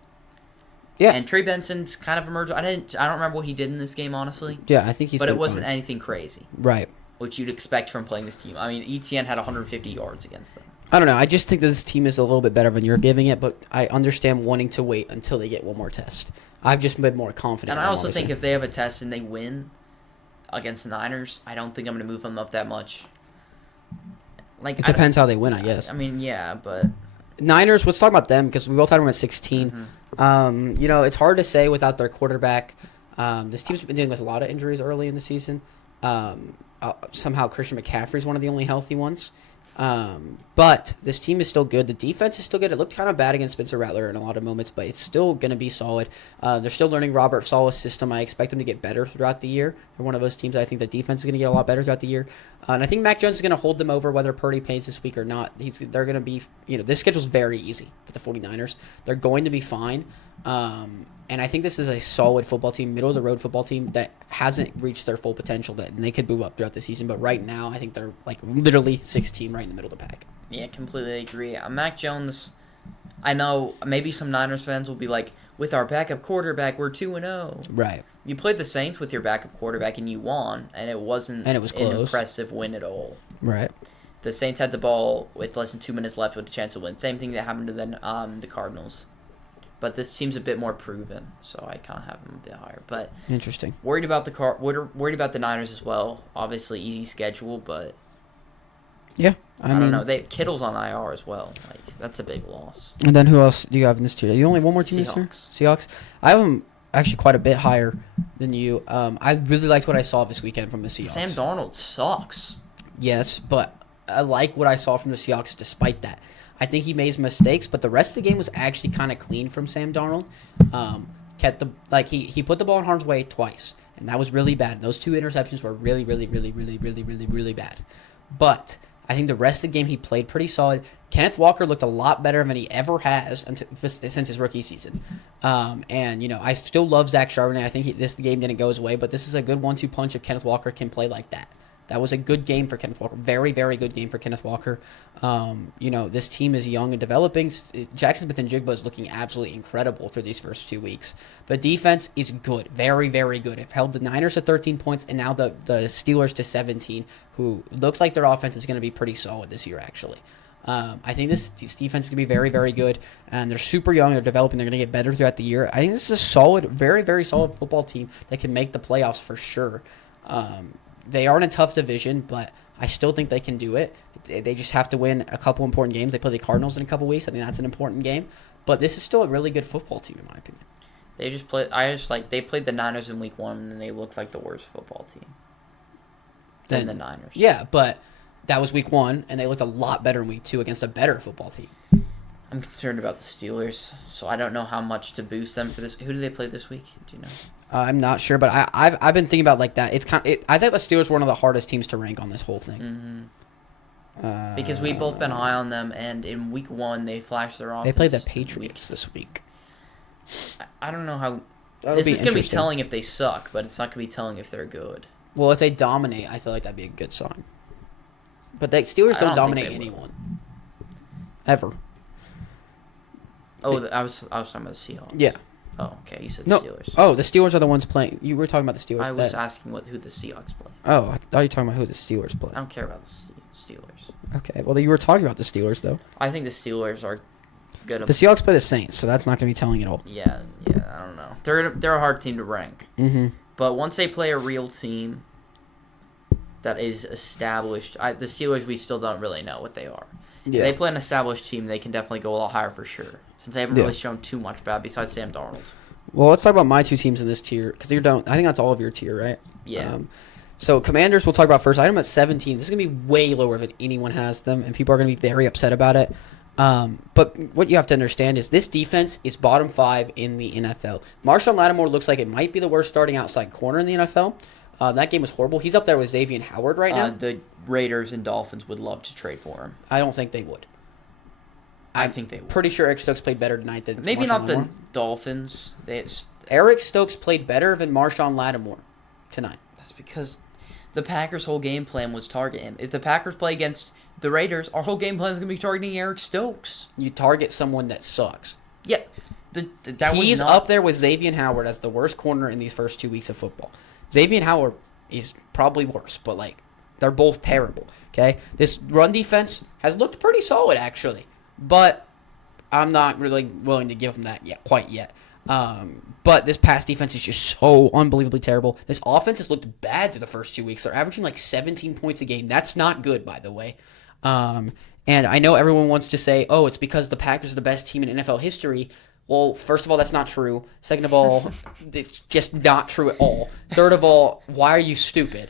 Yeah. And Trey Benson's kind of emerged. I don't remember what he did in this game, honestly. Yeah, I think he's. But it wasn't anything crazy. Right. Which you'd expect from playing this team. I mean, ETN had 150 yards against them. I don't know. I just think that this team is a little bit better than you're giving it, but I understand wanting to wait until they get one more test. I've just been more confident. And I also think if they have a test and they win against the Niners, I don't think I'm going to move them up that much. Like it depends how they win, I guess. I mean, yeah, but Niners. Let's talk about them because we both had them at 16. Mm-hmm. It's hard to say without their quarterback. This team's been dealing with a lot of injuries early in the season. Somehow Christian McCaffrey is one of the only healthy ones. But this team is still good. The defense is still good. It looked kind of bad against Spencer Rattler in a lot of moments, but it's still going to be solid. They're still learning Robert Saleh's system. I expect them to get better throughout the year. They're one of those teams I think the defense is going to get a lot better throughout the year. And I think Mac Jones is going to hold them over whether Purdy plays this week or not. They're going to be, this schedule's very easy for the 49ers. They're going to be fine. And I think this is a solid football team, middle-of-the-road football team that hasn't reached their full potential, and they could move up throughout the season. But right now, I think they're like literally 16 right in the middle of the pack. Yeah, completely agree. Mac Jones, I know maybe some Niners fans will be like, with our backup quarterback, we're 2-0. Right. You played the Saints with your backup quarterback, and you won, and it wasn't an impressive win at all. Right. The Saints had the ball with less than 2 minutes left with a chance to win. Same thing that happened to the Cardinals. But this team's a bit more proven, so I kind of have them a bit higher. But interesting. Worried about the Niners as well. Obviously, easy schedule, but yeah, I don't know. Kittle's on IR as well. Like that's a big loss. And then who else do you have in this tier? You only have one more team Seahawks. this year? Seahawks. I have them actually quite a bit higher than you. I really liked what I saw this weekend from the Seahawks. Sam Darnold sucks. Yes, but I like what I saw from the Seahawks despite that. I think he made mistakes, but the rest of the game was actually kind of clean from Sam Darnold. He put the ball in harm's way twice, and that was really bad. Those 2 interceptions were really, really, really, really, really, really, really bad. But I think the rest of the game he played pretty solid. Kenneth Walker looked a lot better than he ever has since his rookie season. I still love Zach Charbonnet. I think this game didn't go his way, but this is a good 1-2 punch if Kenneth Walker can play like that. That was a good game for Kenneth Walker. Very, very good game for Kenneth Walker. This team is young and developing. Jackson Smith-Njigba is looking absolutely incredible through these first 2 weeks. The defense is good. Very, very good. It held the Niners to 13 points and now the Steelers to 17, who looks like their offense is going to be pretty solid this year, actually. I think this defense is going to be very, very good. And they're super young. They're developing. They're going to get better throughout the year. I think this is a solid, very, very solid football team that can make the playoffs for sure. They are in a tough division, but I still think they can do it. They just have to win a couple important games. They play the Cardinals in a couple weeks. I think that's an important game. But this is still a really good football team, in my opinion. They played the Niners in week 1, and they looked like the worst football team than the Niners. Yeah, but that was week 1, and they looked a lot better in week 2 against a better football team. I'm concerned about the Steelers, so I don't know how much to boost them for this. Who do they play this week? Do you know? I'm not sure, but I've been thinking about like that. I think the Steelers were one of the hardest teams to rank on this whole thing. Mm-hmm. Because we've both been high on them, and in week 1 they flashed their offense. They play the Patriots this week. I don't know how. This is going to be telling if they suck, but it's not going to be telling if they're good. Well, if they dominate, I feel like that'd be a good sign. But the Steelers don't dominate anyone. Ever. Oh, I was talking about the Seahawks. Yeah. Oh, okay. You said Steelers. Oh, the Steelers are the ones playing. You were talking about the Steelers. I was asking who the Seahawks play. Oh, I thought you were talking about who the Steelers play. I don't care about the Steelers. Okay, well, you were talking about the Steelers, though. I think the Steelers are good. The Seahawks play the Saints, so that's not going to be telling at all. Yeah, I don't know. They're a hard team to rank. Mm-hmm. But once they play a real team that is established, the Steelers, we still don't really know what they are. Yeah. They play an established team. They can definitely go a lot higher for sure, since they haven't really shown too much bad besides Sam Darnold. Well, let's talk about my two teams in this tier because you're done. I think that's all of your tier, right? Yeah. So Commanders, we'll talk about first. I have them at 17. This is gonna be way lower than anyone has them, and people are gonna be very upset about it. But what you have to understand is this defense is bottom 5 in the NFL. Marshawn Lattimore looks like it might be the worst starting outside corner in the NFL. That game was horrible. He's up there with Xavier Howard right now. The Raiders and Dolphins would love to trade for him. I don't think they would. I think they would. Pretty sure Eric Stokes played better tonight than Maybe Marshawn not Lattimore. the Dolphins. Eric Stokes played better than Marshawn Lattimore tonight. That's because the Packers' whole game plan was target him. If the Packers play against the Raiders, our whole game plan is going to be targeting Eric Stokes. You target someone that sucks. Yeah. That was He's not... up there with Xavier Howard as the worst corner in these first 2 weeks of football. Xavier Howard is probably worse, but they're both terrible. Okay, this run defense has looked pretty solid actually, but I'm not really willing to give them that quite yet. But this pass defense is just so unbelievably terrible. This offense has looked bad through the first 2 weeks. They're averaging 17 points a game. That's not good, by the way. And I know everyone wants to say, oh, it's because the Packers are the best team in NFL history. Well, first of all, that's not true. Second of all, it's just not true at all. Third of all, why are you stupid?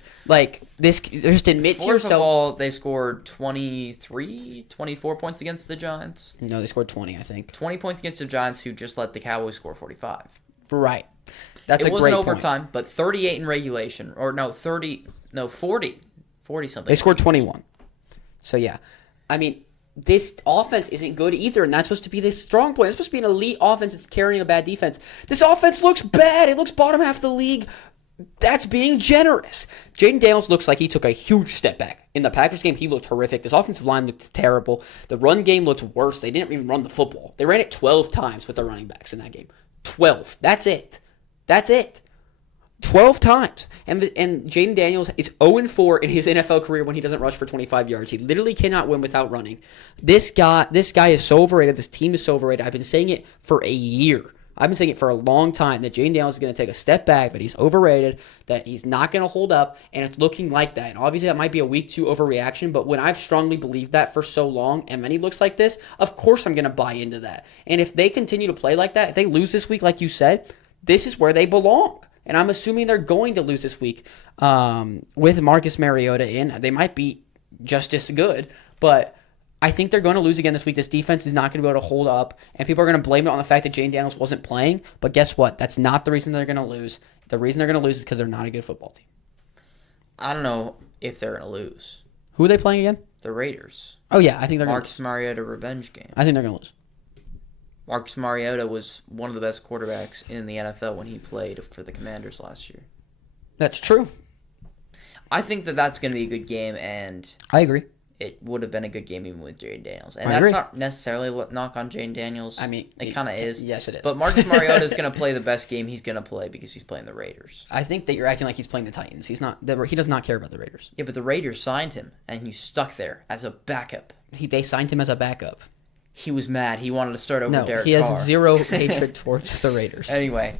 Just admit to yourself. Fourth of all, they scored 24 points against the Giants. No, they scored 20, I think. 20 points against the Giants, who just let the Cowboys score 45. Right. That's a great point. It wasn't overtime, but 38 in regulation. 40 something. They scored 21. So, yeah. I mean, this offense isn't good either, and that's supposed to be this strong point. It's supposed to be an elite offense that's carrying a bad defense. This offense looks bad. It looks bottom half of the league. That's being generous. Jaden Daniels looks like he took a huge step back. In the Packers game, he looked horrific. This offensive line looked terrible. The run game looked worse. They didn't even run the football. They ran it 12 times with their running backs in that game. 12. That's it. 12 times. And Jaden Daniels is 0-4 in his NFL career when he doesn't rush for 25 yards. He literally cannot win without running. This guy is so overrated. This team is so overrated. I've been saying it for a year. I've been saying it for a long time that Jaden Daniels is going to take a step back, that he's overrated, that he's not going to hold up, and it's looking like that. And obviously that might be a week 2 overreaction, but when I've strongly believed that for so long, and then he looks like this, of course I'm going to buy into that. And if they continue to play like that, if they lose this week, like you said, this is where they belong. And I'm assuming they're going to lose this week with Marcus Mariota in. They might be just as good, but I think they're going to lose again this week. This defense is not going to be able to hold up, and people are going to blame it on the fact that Jaden Daniels wasn't playing. But guess what? That's not the reason they're going to lose. The reason they're going to lose is because they're not a good football team. I don't know if they're going to lose. Who are they playing again? The Raiders. Oh, yeah. I think they're going to Marcus Mariota revenge game. I think they're going to lose. Marcus Mariota was one of the best quarterbacks in the NFL when he played for the Commanders last year. That's true. I think that's going to be a good game, and I agree. It would have been a good game even with Jaden Daniels. And I that's agree. not necessarily a knock on Jaden Daniels. I mean, it kind of is. Yes, it is. But Marcus Mariota is going to play the best game he's going to play because he's playing the Raiders. I think that you're acting like he's playing the Titans. He's not. He does not care about the Raiders. Yeah, but the Raiders signed him, and he's stuck there as a backup. They signed him as a backup. He was mad. He wanted to start over No, Derek he has Carr. zero hatred towards the Raiders. Anyway,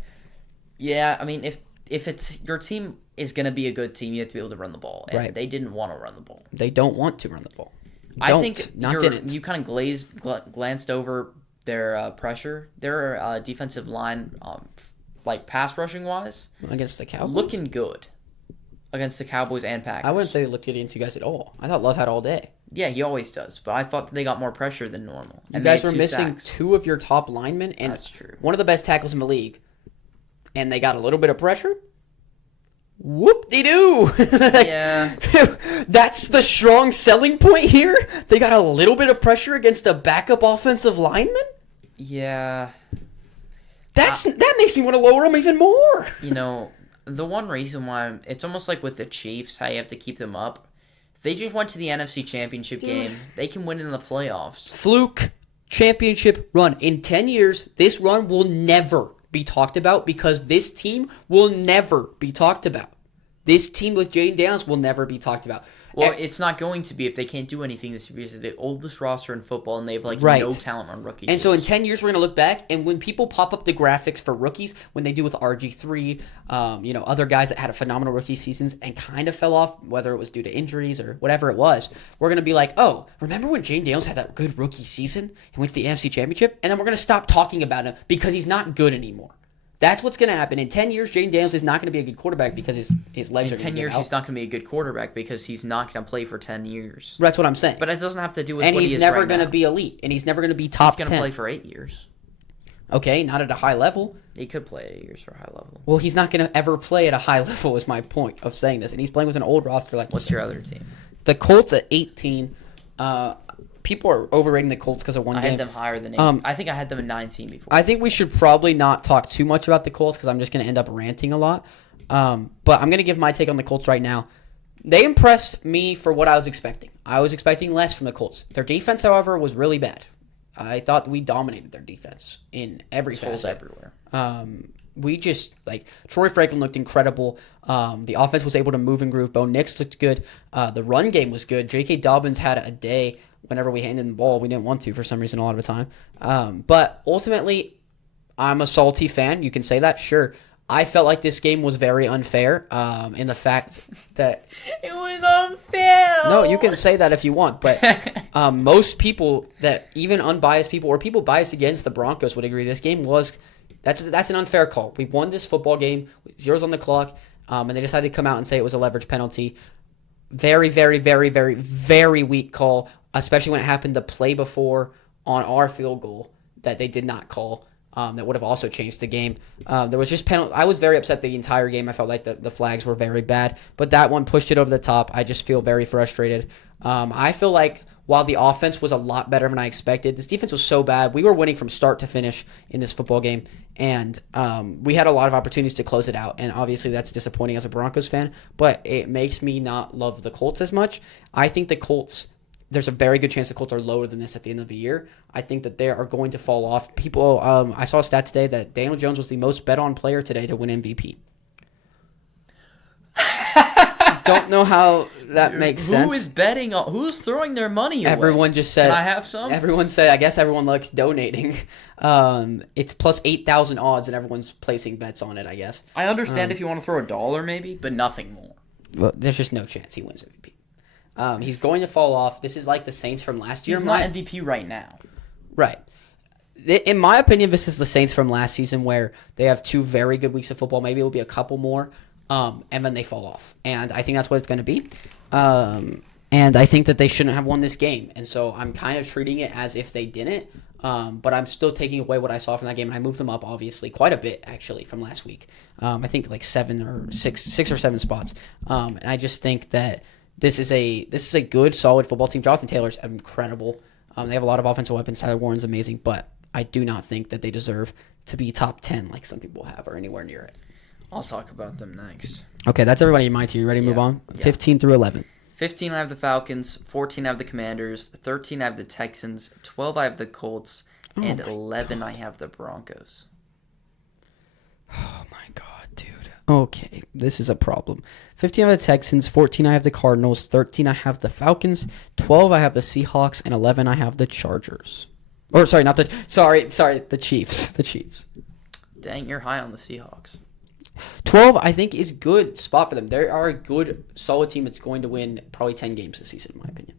yeah, I mean, if it's your team is going to be a good team, you have to be able to run the ball. And Right. they didn't want to run the ball. They don't want to run the ball. I think didn't. you kind of glanced over their pressure, their defensive line, pass rushing wise, Against the Cowboys? looking good against the Cowboys and Packers. I wouldn't say they looked good against you guys at all. I thought Love had all day. Yeah, he always does, but I thought they got more pressure than normal. You And guys they were had 2 missing sacks. 2 of your top linemen and That's true. one of the best tackles in the league. And they got a little bit of pressure. Whoop-de-doo. Yeah. That's the strong selling point here. They got a little bit of pressure against a backup offensive lineman. Yeah. That makes me want to lower them even more. You know, the one reason why it's almost like with the Chiefs, how you have to keep them up. If they just went to the NFC Championship game, they can win in the playoffs. Fluke championship run. In 10 years, this run will never be talked about because this team will never be talked about. This team with Jaden Daniels will never be talked about. Well, it's not going to be if they can't do anything this year because they're the oldest roster in football and they have like Right. no talent on rookie. And so in deals. 10 years, we're going to look back, and when people pop up the graphics for rookies, when they do with RG3, other guys that had a phenomenal rookie seasons and kind of fell off, whether it was due to injuries or whatever it was, we're going to be like, oh, remember when Jane Daniels had that good rookie season? He went to the NFC Championship? And then we're going to stop talking about him because he's not good anymore. That's what's going to happen. In 10 years, Jane Daniels is not going to be a good quarterback because his legs in are 10 going to years, get out. he's not going to be a good quarterback because he's not going to play for 10 years. That's what I'm saying. But it doesn't have to do with and what he he's is never right going to now. be elite, and he's never going to be top He's 10. going to play for 8 years. Okay, not at a high level. He could play 8 years for a high level. Well, he's not going to ever play at a high level is my point of saying this. And he's playing with an old roster like What's your other team? The Colts at 18. People are overrating the Colts because of one I game. had them higher than 8. I think I had them at 19 before. I think we should probably not talk too much about the Colts because I'm just going to end up ranting a lot. But I'm going to give my take on the Colts right now. They impressed me for what I was expecting. I was expecting less from the Colts. Their defense, however, was really bad. I thought we dominated their defense in every holes facet. everywhere. We just, Troy Franklin looked incredible. The offense was able to move and groove. Bo Nix looked good. The run game was good. J.K. Dobbins had a day whenever we handed him the ball. We didn't want to for some reason a lot of the time. But ultimately, I'm a salty fan. You can say that, sure. I felt like this game was very unfair in the fact that... It was unfair. No, you can say that if you want, but most people that, even unbiased people or people biased against the Broncos would agree this game was... That's an unfair call. We won this football game, zeros on the clock, and they decided to come out and say it was a leverage penalty. Very, very, very, very, very weak call, especially when it happened the play before on our field goal that they did not call. That would have also changed the game. There was just penalty. I was very upset the entire game. I felt like the flags were very bad, but that one pushed it over the top. I just feel very frustrated. I feel like while the offense was a lot better than I expected, this defense was so bad. We were winning from start to finish in this football game, and we had a lot of opportunities to close it out. And obviously, that's disappointing as a Broncos fan, but it makes me not love the Colts as much. I think the Colts. There's a very good chance the Colts are lower than this at the end of the year. I think that they are going to fall off. People, I saw a stat today that Daniel Jones was the most bet-on player today to win MVP. Don't know how that makes sense. Who is betting on? Who's throwing their money away? Everyone just said. Can I have some? Everyone said. I guess everyone likes donating. It's plus 8,000 odds, and everyone's placing bets on it. I guess. I understand if you want to throw a dollar, maybe, but nothing more. Well, there's just no chance he wins MVP. He's going to fall off. This is like the Saints from last year. He's not MVP right now. Right. In my opinion, this is the Saints from last season where they have 2 very good weeks of football. Maybe it'll be a couple more, and then they fall off. And I think that's what it's going to be. And I think that they shouldn't have won this game. And so I'm kind of treating it as if they didn't. But I'm still taking away what I saw from that game. And I moved them up, obviously, quite a bit, actually, from last week. I think like 6 or 7 spots. And I just think that this is a good, solid football team. Jonathan Taylor's incredible. They have a lot of offensive weapons. Tyler Warren's amazing, but I do not think that they deserve to be top 10 like some people have or anywhere near it. I'll talk about them next. Okay, that's everybody in my team. You ready to move on? Yeah. 15 through 11. 15, I have the Falcons. 14, I have the Commanders. 13, I have the Texans. 12, I have the Colts. And 11, I have the Broncos. Oh, my God, dude. Okay, this is a problem. 15, I have the Texans. 14, I have the Cardinals. 13, I have the Falcons. 12, I have the Seahawks. And 11, I have the Chargers. Or, sorry, not the... Sorry, the Chiefs. The Chiefs. Dang, you're high on the Seahawks. 12, I think, is good spot for them. They are a good, solid team that's going to win probably 10 games this season, in my opinion.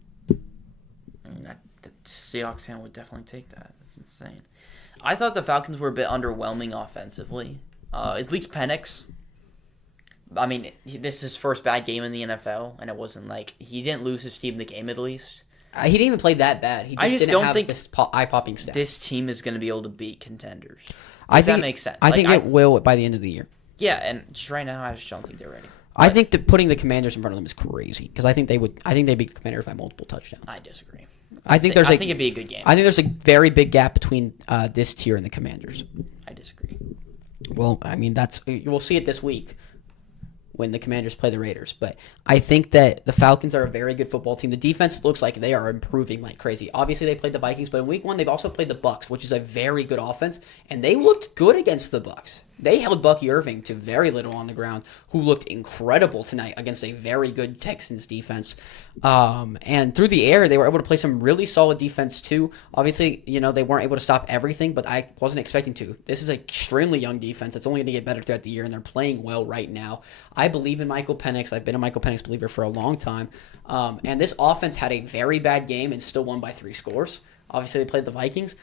I mean, the Seahawks fan would definitely take that. That's insane. I thought the Falcons were a bit underwhelming offensively. At least Penix. I mean, this is his first bad game in the NFL, and it wasn't like he didn't lose his team the game at least. He didn't even play that bad. He just, I just didn't don't have think this eye-popping stat. This team is going to be able to beat contenders. That makes sense. I think it will by the end of the year. Yeah, and just right now, I just don't think they're ready. I think that putting the Commanders in front of them is crazy because I think they beat the Commanders by multiple touchdowns. I disagree. I think it'd be a good game. I think there's a very big gap between this tier and the Commanders. I disagree. Well, I mean we'll see it this week when the Commanders play the Raiders. But I think that the Falcons are a very good football team. The defense looks like they are improving like crazy. Obviously, they played the Vikings, but in week 1, they've also played the Bucs, which is a very good offense, and they looked good against the Bucs. They held Bucky Irving to very little on the ground, who looked incredible tonight against a very good Texans defense. And through the air, they were able to play some really solid defense too. Obviously, they weren't able to stop everything, but I wasn't expecting to. This is an extremely young defense that's only going to get better throughout the year, and they're playing well right now. I believe in Michael Penix. I've been a Michael Penix believer for a long time. And this offense had a very bad game and still won by 3 scores. Obviously, they played the Vikings.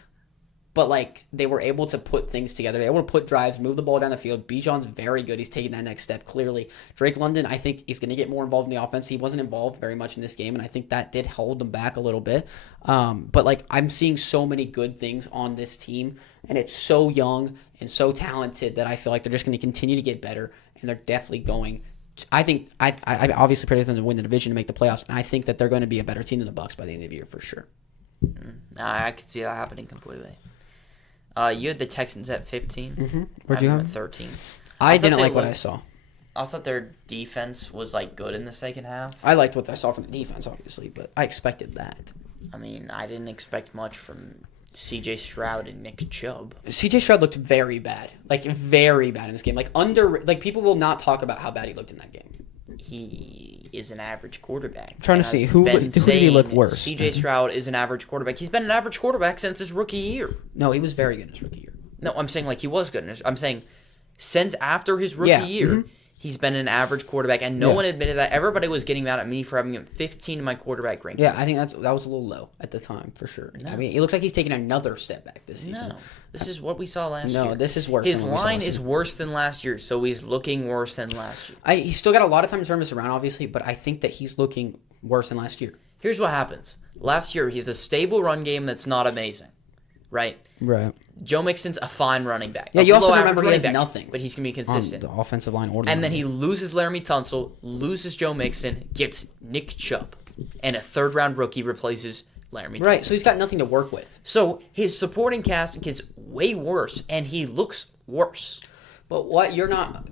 But, they were able to put things together. They were able to put drives, move the ball down the field. Bijan's very good. He's taking that next step, clearly. Drake London, I think, is going to get more involved in the offense. He wasn't involved very much in this game, and I think that did hold them back a little bit. But, I'm seeing so many good things on this team, and it's so young and so talented that I feel like they're just going to continue to get better, and they're definitely going I think I obviously predict them to win the division and make the playoffs, and I think that they're going to be a better team than the Bucs by the end of the year for sure. I could see that happening completely. You had the Texans at 15. Mm-hmm. Where'd you have them at 13? I didn't like what I saw. I thought their defense was good in the second half. I liked what I saw from the defense, obviously, but I expected that. I mean, I didn't expect much from C.J. Stroud and Nick Chubb. C.J. Stroud looked very bad, very bad in this game. People will not talk about how bad he looked in that game. He is an average quarterback. I'm trying to see who did he look worse. C.J. Stroud is an average quarterback. He's been an average quarterback since his rookie year. No, he was very good in his rookie year. No, I'm saying he was good. I'm saying since after his rookie year, he's been an average quarterback, and no one admitted that. Everybody was getting mad at me for having him 15 in my quarterback rankings. Yeah, I think that was a little low at the time for sure. No. I mean, it looks like he's taking another step back this season. No, this is what we saw last year. No, this is worse. His line is worse than last year, so he's looking worse than last year. He's still got a lot of time to turn this around, obviously, but I think that he's looking worse than last year. Here's what happens. Last year, he's a stable run game that's not amazing, right? Right. Joe Mixon's a fine running back. Yeah, you also remember he has nothing. But he's going to be consistent. On the offensive line or and then he loses Laramie Tunsil, loses Joe Mixon, gets Nick Chubb, and a third-round rookie replaces Laramie Tunsil. Right, so he's got nothing to work with. So his supporting cast gets way worse, and he looks worse. But what, you're not,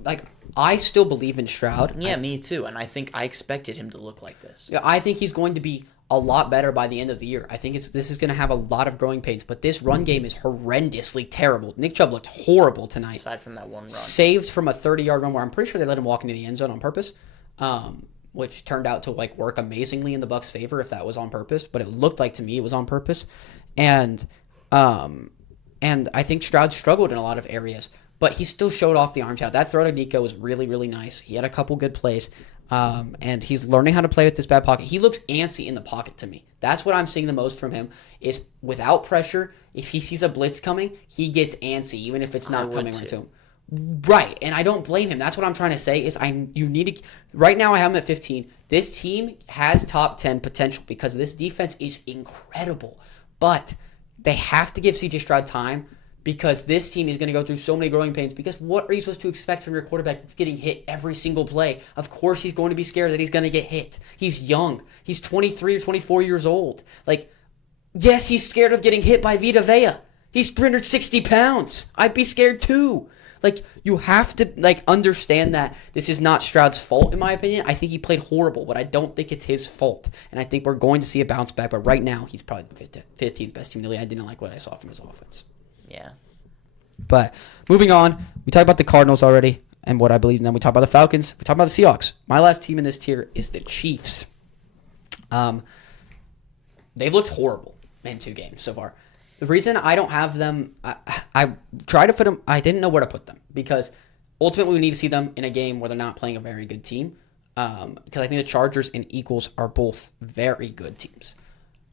I still believe in Stroud. Yeah, me too, and I expected him to look like this. Yeah, I think he's going to be a lot better by the end of the year. I think this is going to have a lot of growing pains, but this run game is horrendously terrible. Nick Chubb looked horrible tonight. Aside from that one run. Saved from a 30-yard run where I'm pretty sure they let him walk into the end zone on purpose, which turned out to work amazingly in the Bucs' favor if that was on purpose, but it looked like to me it was on purpose. And I think Stroud struggled in a lot of areas, but he still showed off the arm talent. That throw to Nico was really, really nice. He had a couple good plays. And he's learning how to play with this bad pocket. He looks antsy in the pocket to me. That's what I'm seeing the most from him is without pressure, if he sees a blitz coming, he gets antsy, even if it's not coming right to him. Right, and I don't blame him. That's what I'm trying to say is you need to – right now I have him at 15. This team has top 10 potential because this defense is incredible. But they have to give C.J. Stroud time because this team is going to go through so many growing pains. Because what are you supposed to expect from your quarterback that's getting hit every single play? Of course he's going to be scared that he's going to get hit. He's young. He's 23 or 24 years old. Yes, he's scared of getting hit by Vita Vea. He's 360 pounds. I'd be scared too. You have to, understand that this is not Stroud's fault, in my opinion. I think he played horrible, but I don't think it's his fault. And I think we're going to see a bounce back. But right now, he's probably the 15th best team in the league. I didn't like what I saw from his offense. Yeah. But moving on, we talked about the Cardinals already and what I believe in them. We talked about the Falcons. We talked about the Seahawks. My last team in this tier is the Chiefs. They've looked horrible in 2 games so far. The reason I don't have them, I tried to put them, I didn't know where to put them because ultimately we need to see them in a game where they're not playing a very good team because I think the Chargers and Eagles are both very good teams.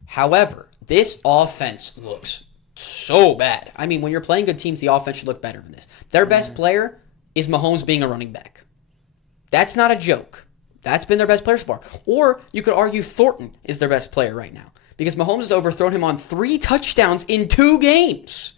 However, this offense looks so bad. I mean, when you're playing good teams, the offense should look better than this. Their best player is Mahomes being a running back. That's not a joke. That's been their best player so far. Or you could argue Thornton is their best player right now because Mahomes has overthrown him on 3 touchdowns in 2 games.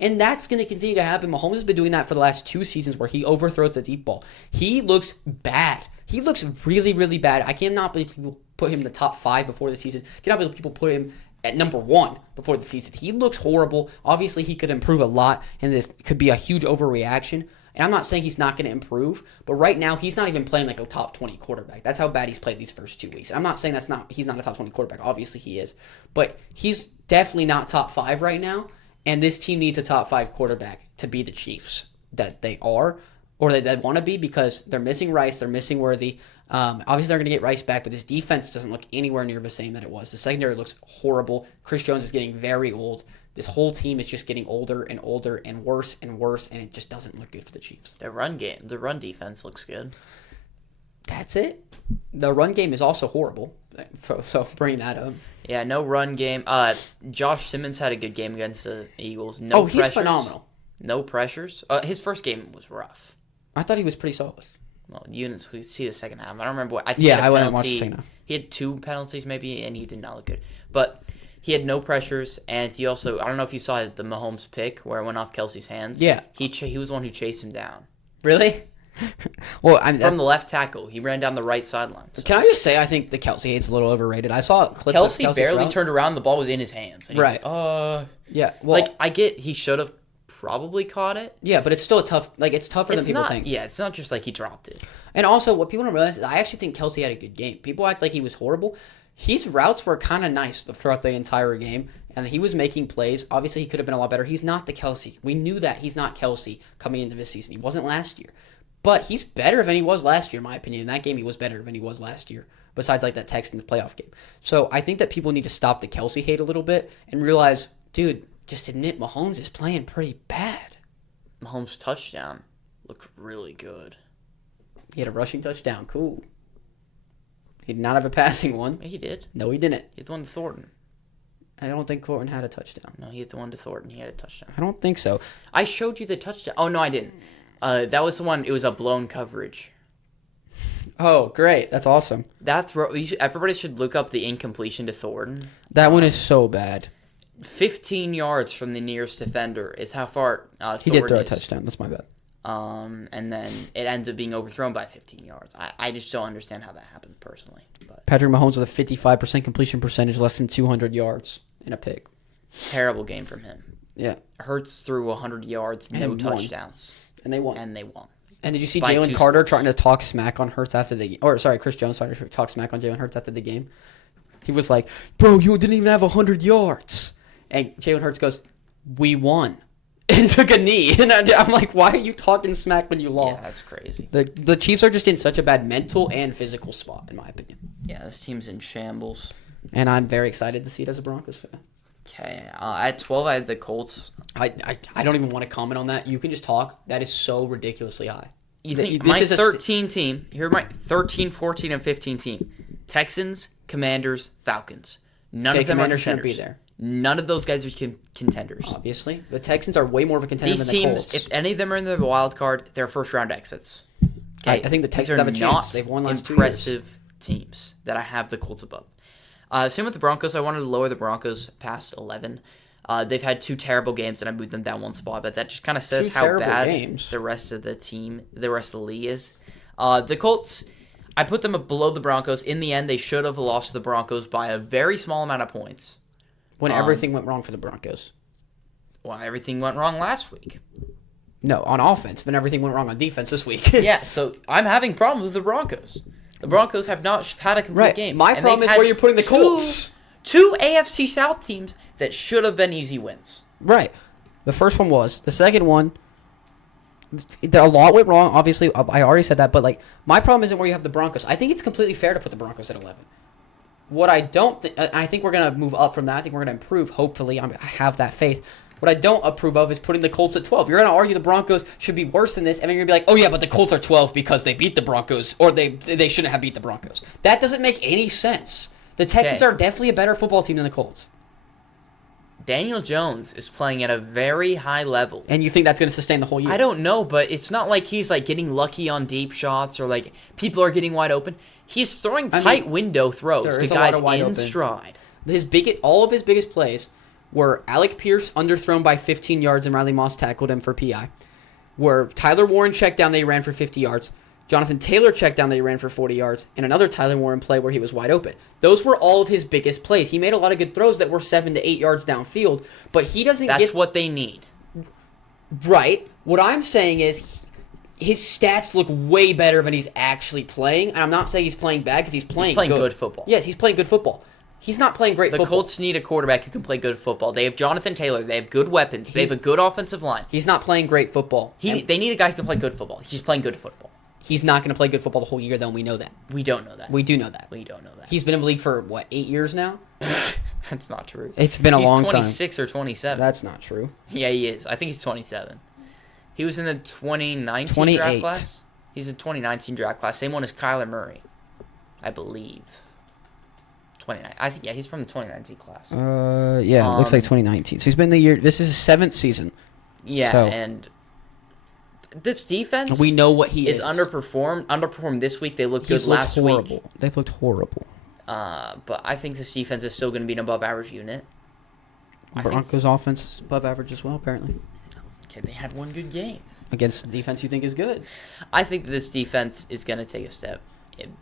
And that's going to continue to happen. Mahomes has been doing that for the last 2 seasons where he overthrows the deep ball. He looks bad. He looks really, really bad. I cannot believe people put him in the top 5 before the season. I cannot believe people put him at number 1 before the season. He looks horrible. Obviously, he could improve a lot, and this could be a huge overreaction. And I'm not saying he's not going to improve, but right now, he's not even playing like a top 20 quarterback. That's how bad he's played these first 2 weeks. I'm not saying he's not a top 20 quarterback. Obviously, he is. But he's definitely not top 5 right now, and this team needs a top 5 quarterback to be the Chiefs. that they are or that they want to be because they're missing Rice, they're missing Worthy. Obviously, they're going to get Rice back, but this defense doesn't look anywhere near the same that it was. The secondary looks horrible. Chris Jones is getting very old. This whole team is just getting older and older and worse, and it just doesn't look good for the Chiefs. The run defense looks good. That's it. The run game is also horrible. So bring that up. Yeah, no run game. Josh Simmons had a good game against the Eagles. He's phenomenal. No pressures. His first game was rough. I thought he was pretty solid. Well, you didn't see the second half. I don't remember what. I went watch the second half. He had 2 penalties maybe, and he did not look good. But he had no pressures, and he also, I don't know if you saw the Mahomes pick where it went off Kelsey's hands. Yeah. He was the one who chased him down. Really? Well, from the left tackle, he ran down the right sideline. So. Can I just say I think the Kelsey hate's a little overrated. I saw a clip. Kelsey barely turned around; the ball was in his hands. And he's right. Like, yeah. Well, I get he should have probably caught it. Yeah, but it's still it's tougher than people think. Yeah, it's not just like he dropped it. And also, what people don't realize is I actually think Kelsey had a good game. People act like he was horrible. His routes were kind of nice throughout the entire game, and he was making plays. Obviously, he could have been a lot better. He's not the Kelsey. We knew that he's not Kelsey coming into this season. He wasn't last year. But he's better than he was last year, in my opinion. In that game, he was better than he was last year, besides like that Texans playoff game. So I think that people need to stop the Kelsey hate a little bit and realize, dude, just admit Mahomes is playing pretty bad. Mahomes' touchdown looked really good. He had a rushing touchdown. Cool. He did not have a passing one. He did. No, he didn't. He had the one to Thornton. I don't think Thornton had a touchdown. No, he had the one to Thornton. He had a touchdown. I don't think so. I showed you the touchdown. Oh, no, I didn't. That was the one. It was a blown coverage. Oh, great! That's awesome. Everybody should look up the incompletion to Thornton. That one is so bad. 15 yards from the nearest defender is how far Thornton he did throw a touchdown. That's my bad. And then it ends up being overthrown by 15 yards. I just don't understand how that happened personally. But Patrick Mahomes with a 55% completion percentage, less than 200 yards in a pick. Terrible game from him. Yeah. Hurts threw 100 yards, no touchdowns. And they won. And did you see Jalen Carter trying to talk smack on Hurts after the game? Or, sorry, Chris Jones trying to talk smack on Jalen Hurts after the game? He was like, bro, you didn't even have 100 yards. And Jalen Hurts goes, we won. And took a knee. And I'm like, why are you talking smack when you lost? Yeah, that's crazy. The Chiefs are just in such a bad mental and physical spot, in my opinion. Yeah, this team's in shambles. And I'm very excited to see it as a Broncos fan. Okay, at 12, I had the Colts. I don't even want to comment on that. You can just talk. That is so ridiculously high. You think my 13 team, here are my 13, 14, and 15 team. Texans, Commanders, Falcons. None of them are contenders. Shouldn't be there. None of those guys are contenders. Obviously. The Texans are way more of a contender than the Colts. These teams, if any of them are in the wild card, they're first-round exits. Okay? I think the Texans have a chance. They've won last 2 years. Impressive teams that I have the Colts above. Same with the Broncos. I wanted to lower the Broncos past 11. They've had 2 terrible games, and I moved them down 1 spot. But that just kind of says how bad the rest of the league is. The Colts, I put them below the Broncos. In the end, they should have lost to the Broncos by a very small amount of points. When everything went wrong for the Broncos. Well, everything went wrong last week. No, on offense. Then everything went wrong on defense this week. Yeah, so I'm having problems with the Broncos. The Broncos have not had a complete game. My problem is where you're putting the Colts. 2 AFC South teams that should have been easy wins. Right. The first one was. The second one, a lot went wrong. Obviously, I already said that. But my problem isn't where you have the Broncos. I think it's completely fair to put the Broncos at 11. What I don't I think we're going to move up from that. I think we're going to improve, hopefully. I have that faith. What I don't approve of is putting the Colts at 12. You're going to argue the Broncos should be worse than this, and then you're going to be like, oh, yeah, but the Colts are 12 because they beat the Broncos, or they shouldn't have beat the Broncos. That doesn't make any sense. The Texans are definitely a better football team than the Colts. Daniel Jones is playing at a very high level. And you think that's going to sustain the whole year? I don't know, but it's not like he's getting lucky on deep shots or people are getting wide open. He's throwing tight window throws to guys in stride. All of his biggest plays were Alec Pierce underthrown by 15 yards and Riley Moss tackled him for PI. Where Tyler Warren checked down that he ran for 50 yards. Jonathan Taylor checked down that he ran for 40 yards. And another Tyler Warren play where he was wide open. Those were all of his biggest plays. He made a lot of good throws that were 7 to 8 yards downfield. But he doesn't That's what they need. Right. What I'm saying is his stats look way better than he's actually playing. And I'm not saying he's playing bad because he's playing good football. Yes, he's playing good football. He's not playing great The football. Colts need a quarterback who can play good football. They have Jonathan Taylor. They have good weapons. They have a He's- good offensive line. He's not playing great football. And They need a guy who can play good football. He's playing good football. he's not going to play good football the whole year, though, and we know that. We don't know that. We do know that. We don't know that. He's been in the league for, 8 years now? That's not true. It's been a He's long time. 26 or 27. That's not true. Yeah, he is. I think he's 27. He was in the 2019 28. draft class. He's in 2019 draft class. Same one as Kyler Murray, I believe. 29. I think, yeah, he's from the 2019 class. Yeah, it looks like 2019. So he's been this is his 7th season. Yeah, so- and this defense We know what he is is. underperformed this week. They looked He's good looked last horrible. week. They've looked horrible. But I think this defense is still going to be an above average unit. I think Broncos offense is above average as well, apparently. Okay, they had one good game. Against the defense you think is good. I think this defense is going to take a step.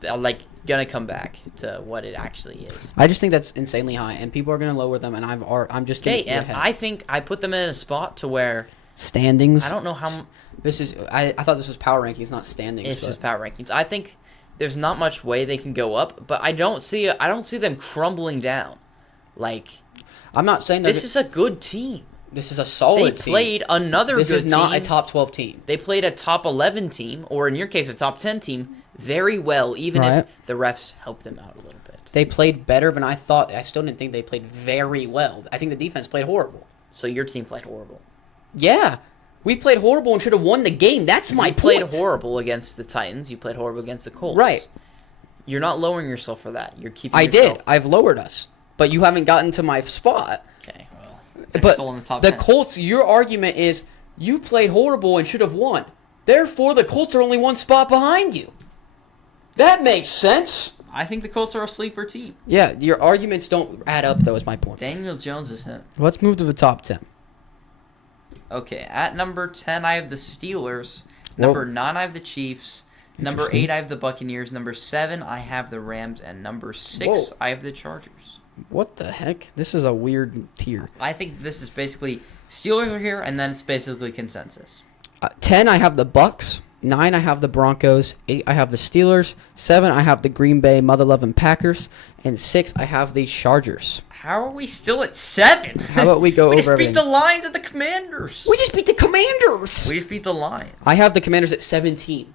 Going to come back to what it actually is. I just think that's insanely high, and people are going to lower them, and I'm just Okay, gonna and be ahead. I think I put them in a spot to where Standings. I don't know how This is. I thought this was power rankings, not standings. it's but just power rankings. I think there's not much way they can go up, but I don't see them crumbling down. Like I'm not saying that this is a good team. this is a They solid team. played another This good is not team. a top 12 team. They played a top 11 team, or in your case, a top 10 team, very well, even Right. if the refs helped them out a little bit. They played better than I thought. I still didn't think they played very well. I think the defense played horrible. So your team played horrible. Yeah, we played horrible and should have won the game. That's my You played point. horrible against the Titans. You played horrible against the Colts. Right. You're not lowering yourself for that. You're keeping I yourself. did. I've lowered us, but you haven't gotten to my spot. Okay, well, they're But still in the top the 10. Colts, your argument is you played horrible and should have won. Therefore, the Colts are only one spot behind you. That makes sense. I think the Colts are a sleeper team. Yeah, your arguments don't add up, though, is my point. Daniel Jones is him. Let's move to the top 10. Okay, at number 10, I have the Steelers. Well- Number 9, I have the Chiefs. Number Interesting. 8, I have the Buccaneers. Number 7, I have the Rams. And number 6, Whoa. I have the Chargers. What the heck? This is a weird tier. I think this is basically Steelers are here, and then it's basically consensus. 10, I have the Bucks. 9, I have the Broncos. 8, I have the Steelers. 7, I have the Green Bay Mother-Loving Packers. And 6, I have the Chargers. How are we still at 7? How about we go we over just beat everything? the Lions and the Commanders. We just beat the Commanders. We just beat the Lions. I have the Commanders at 17.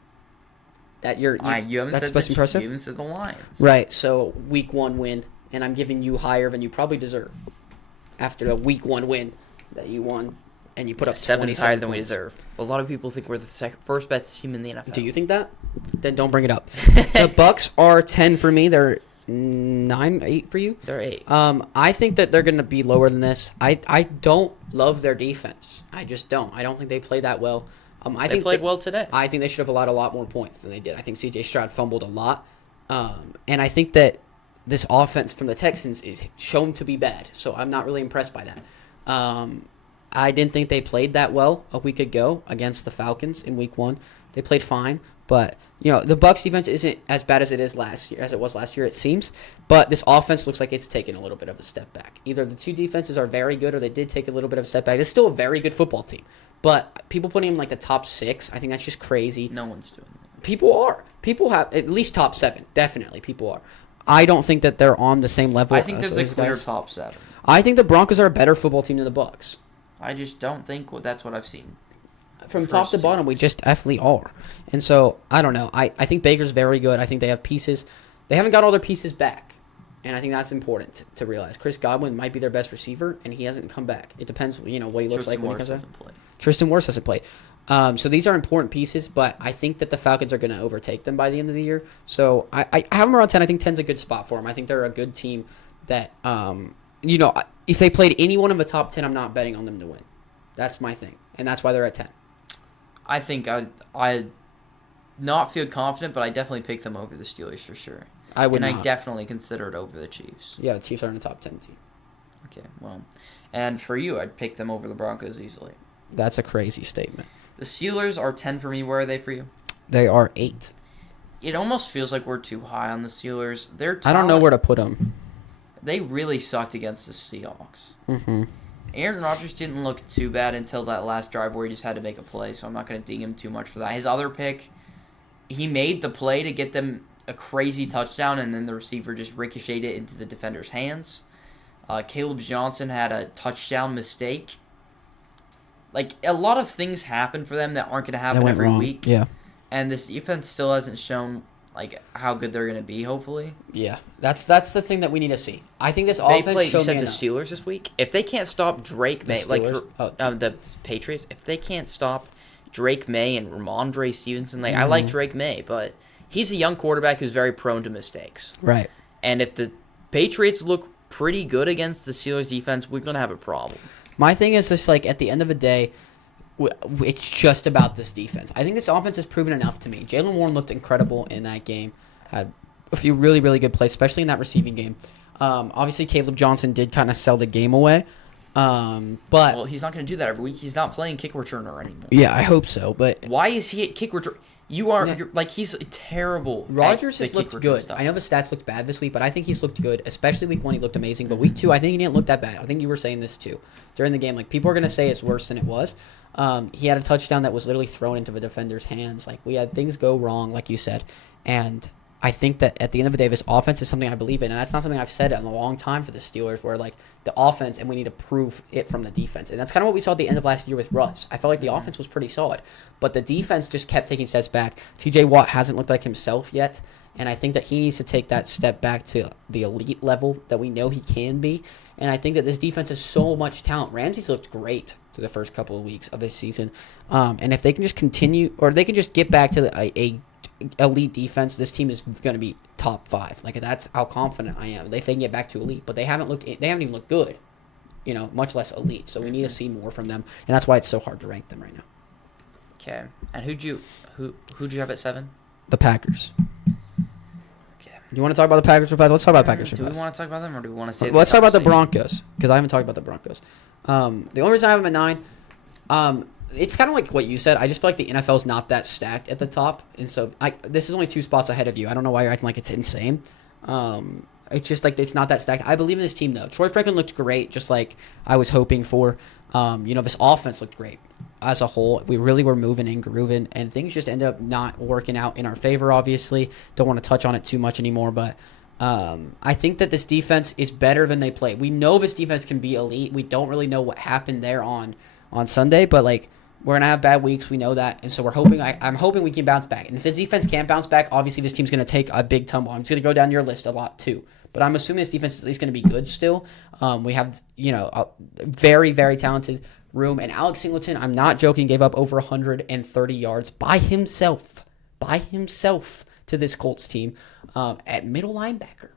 That You haven't that's said supposed to be impressive? You haven't said the Lions. Right, so week 1 win, and I'm giving you higher than you probably deserve. After the week 1 win that you won, and you put up 7 is 27 higher than we points. deserve. A lot of people think we're the first best team in the NFL. Do you think that? Then don't bring it up. The Bucks are 10 for me. They're 9, 8 for you. They're 8. I think that they're going to be lower than this. I don't love their defense. I just don't. I don't think they play that well. I They think played well today. I think they should have allowed a lot more points than they did. I think C.J. Stroud fumbled a lot, and I think that this offense from the Texans is shown to be bad. So I'm not really impressed by that. I didn't think they played that well a week ago against the Falcons in Week 1. They played fine, but the Bucs defense isn't as bad as it was last year. It seems, but this offense looks like it's taken a little bit of a step back. Either the two defenses are very good, or they did take a little bit of a step back. It's still a very good football team, but people putting them like the top 6, I think that's just crazy. No one's doing that. People are. People have at least top 7. Definitely, people are. I don't think that they're on the same level. I think as there's a those clear guys. top 7. I think the Broncos are a better football team than the Bucs. I just don't think that's what I've seen. From The top first to 2 bottom, we weeks. just definitely are. And so, I don't know. I think Baker's very good. I think they have pieces. They haven't got all their pieces back. And I think that's important to realize. Chris Godwin might be their best receiver, and he hasn't come back. It depends, what he looks like when he comes back. Doesn't play. Tristan Wirfs hasn't played. So these are important pieces, but I think that the Falcons are going to overtake them by the end of the year. So I have them around 10. I think 10's a good spot for them. I think they're a good team that, if they played anyone in the top 10, I'm not betting on them to win. That's my thing. And that's why they're at 10. I think I not feel confident, but I definitely pick them over the Steelers for sure. I would and not. I definitely consider it over the Chiefs. Yeah, the Chiefs are in the top 10 team. Okay, well, and for you, I'd pick them over the Broncos easily. That's a crazy statement. The Steelers are 10 for me. Where are they for you? They are 8. It almost feels like we're too high on the Steelers. I don't know where to put them. They really sucked against the Seahawks. Mm-hmm. Aaron Rodgers didn't look too bad until that last drive where he just had to make a play, so I'm not going to ding him too much for that. His other pick, he made the play to get them a crazy touchdown, and then the receiver just ricocheted it into the defender's hands. Caleb Johnson had a touchdown mistake. Like, a lot of things happen for them that aren't going to happen every week. Yeah. And this defense still hasn't shown like how good they're going to be, hopefully. Yeah. That's the thing that we need to see. I think this They offense play, you showed said me the enough. Steelers this week. If they can't stop Drake May, the Patriots, if they can't stop Drake May and Ramondre Stevenson, I like Drake May, but he's a young quarterback who's very prone to mistakes. Right. And if the Patriots look pretty good against the Steelers defense, we're going to have a problem. My thing is just like at the end of the day, it's just about this defense. I think this offense has proven enough to me. Jaylen Warren looked incredible in that game. Had a few really, really good plays, especially in that receiving game. Obviously, Caleb Johnson did kind of sell the game away. But he's not going to do that every week. He's not playing kick returner anymore. Yeah, I hope so. But why is he at kick returner? You're he's terrible. Rodgers has looked good. Stuff. I know the stats looked bad this week, but I think he's looked good. Especially week 1, he looked amazing. But week 2, I think he didn't look that bad. I think you were saying this too during the game. Like, people are gonna say it's worse than it was. He had a touchdown that was literally thrown into the defender's hands. Like, we had things go wrong, like you said, and I think that at the end of the day, this offense is something I believe in, and that's not something I've said in a long time for the Steelers, where, like, the offense, and we need to prove it from the defense. And that's kind of what we saw at the end of last year with Russ. I felt like the offense was pretty solid, but the defense just kept taking steps back. TJ Watt hasn't looked like himself yet, and I think that he needs to take that step back to the elite level that we know he can be. And I think that this defense has so much talent. Ramsey's looked great through the first couple of weeks of this season. And if they can just continue, or they can just get back to a elite defense, this team is going to be top 5. Like, that's how confident I am. They can get back to elite, but they haven't even looked good, much less elite. So we need to see more from them, and that's why it's so hard to rank them right now. Okay. And who'd you have at 7? The Packers. Okay. Do you want to talk about the Packers for fast? Let's talk about the Packers for fast. Do we want to talk about them, or do we want to say? Let's talk about the Broncos, because I haven't talked about the Broncos. The only reason I have them at 9, it's kind of like what you said. I just feel like the NFL is not that stacked at the top, and so this is only 2 spots ahead of you. I don't know why you're acting like it's insane. It's just like it's not that stacked. I believe in this team, though. Troy Franklin looked great, just like I was hoping for. This offense looked great as a whole. We really were moving and grooving, and things just ended up not working out in our favor, obviously. Don't want to touch on it too much anymore, but I think that this defense is better than they play. We know this defense can be elite. We don't really know what happened there on Sunday, but, like, we're going to have bad weeks. We know that. And so I'm hoping we can bounce back. And if this defense can't bounce back, obviously this team's going to take a big tumble. I'm just going to go down your list a lot too. But I'm assuming this defense is at least going to be good still. We have, a very, very talented room. And Alex Singleton, I'm not joking, gave up over 130 yards by himself to this Colts team at middle linebacker.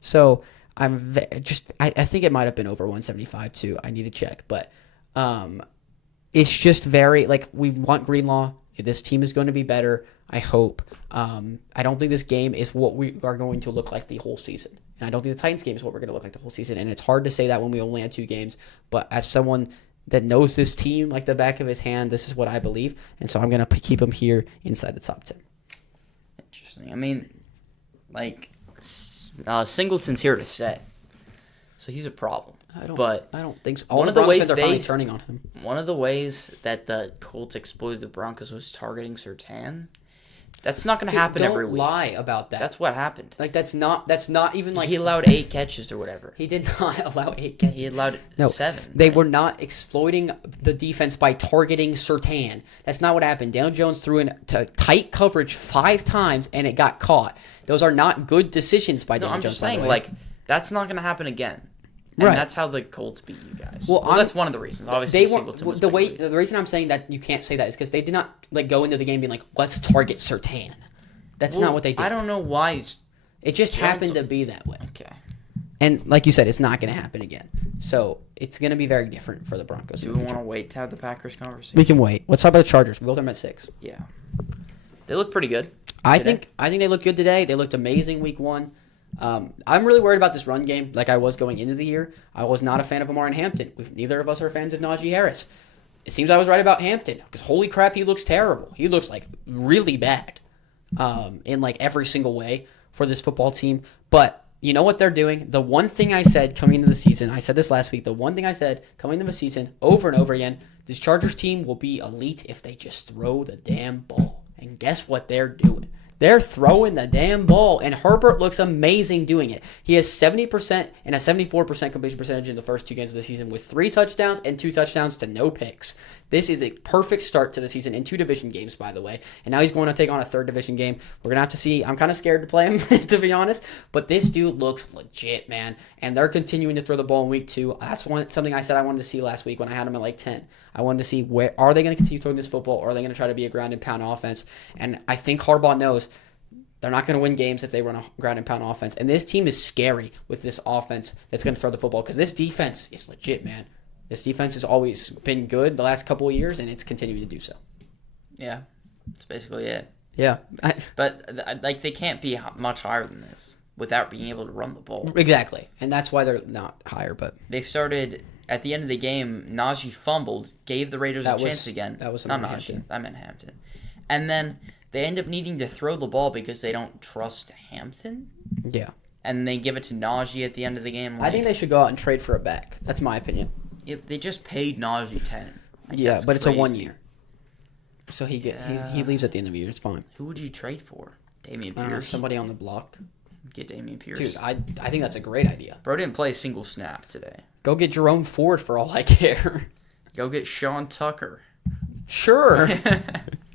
So I think it might have been over 175 too. I need to check. But it's just very, like, we want Greenlaw. This team is going to be better, I hope. I don't think this game is what we are going to look like the whole season. And I don't think the Titans game is what we're going to look like the whole season. And it's hard to say that when we only had 2 games. But as someone that knows this team like the back of his hand, this is what I believe. And so I'm going to keep him here inside the top 10. Interesting. I mean, like, Singleton's here to stay. So he's a problem. I don't think so. One of the ways they're finally turning on him. One of the ways that the Colts exploited the Broncos was targeting Surtain. That's not going to happen every week. Don't lie about that. That's what happened. Like, that's not even like... He allowed 8 catches or whatever. He did not allow 8 catches. He allowed 7. They were not exploiting the defense by targeting Surtain. That's not what happened. Daniel Jones threw into tight coverage 5 times, and it got caught. Those are not good decisions by Daniel Jones. I'm just saying, like, that's not going to happen again. And that's how the Colts beat you guys. Well, that's one of the reasons. Obviously, Singleton was the reason I'm saying that you can't say that is because they did not, like, go into the game being like, let's target Surtain. That's not what they did. I don't know why. It just happened to be that way. Okay. And like you said, it's not going to happen again. So it's going to be very different for the Broncos. Do we want to wait to have the Packers conversation? We can wait. Let's talk about the Chargers. We built them at 6. Yeah. They look pretty good. I think they looked good today. They looked amazing week 1. I'm really worried about this run game like I was going into the year. I was not a fan of Amar Hampton. Neither of us are fans of Najee Harris. It seems I was right about Hampton because holy crap, he looks terrible. He looks like really bad in like every single way for this football team. But you know what they're doing? The one thing I said coming into the season, I said this last week, the one thing I said coming into the season over and over again, this Chargers team will be elite if they just throw the damn ball. And guess what they're doing? They're throwing the damn ball, and Herbert looks amazing doing it. He has 70% and a 74% completion percentage in the first 2 games of the season with 3 touchdowns and 2 touchdowns to no picks. This is a perfect start to the season in 2 division games, by the way. And now he's going to take on a 3rd division game. We're going to have to see. I'm kind of scared to play him, to be honest. But this dude looks legit, man. And they're continuing to throw the ball in week 2. That's something I said I wanted to see last week when I had him at like 10. I wanted to see where are they going to continue throwing this football, or are they going to try to be a ground and pound offense? And I think Harbaugh knows they're not going to win games if they run a ground and pound offense. And this team is scary with this offense that's going to throw the football, because this defense is legit, man. This defense has always been good the last couple of years, and it's continuing to do so. Yeah, that's basically it. Yeah. But like they can't be much higher than this without being able to run the ball. Exactly. And that's why they're not higher. But they started at the end of the game. Najee fumbled, gave the Raiders a chance again. That was not Najee. I meant Hampton. And then they end up needing to throw the ball because they don't trust Hampton. Yeah. And they give it to Najee at the end of the game. I think they should go out and trade for a back. That's my opinion. If they just paid Najee 10. Yeah, but it's a 1 year. So he leaves at the end of the year. It's fine. Who would you trade for? Dameon Pierce? Somebody on the block. Get Dameon Pierce. Dude, I think that's a great idea. Bro didn't play a single snap today. Go get Jerome Ford for all I care. Go get Sean Tucker. Sure.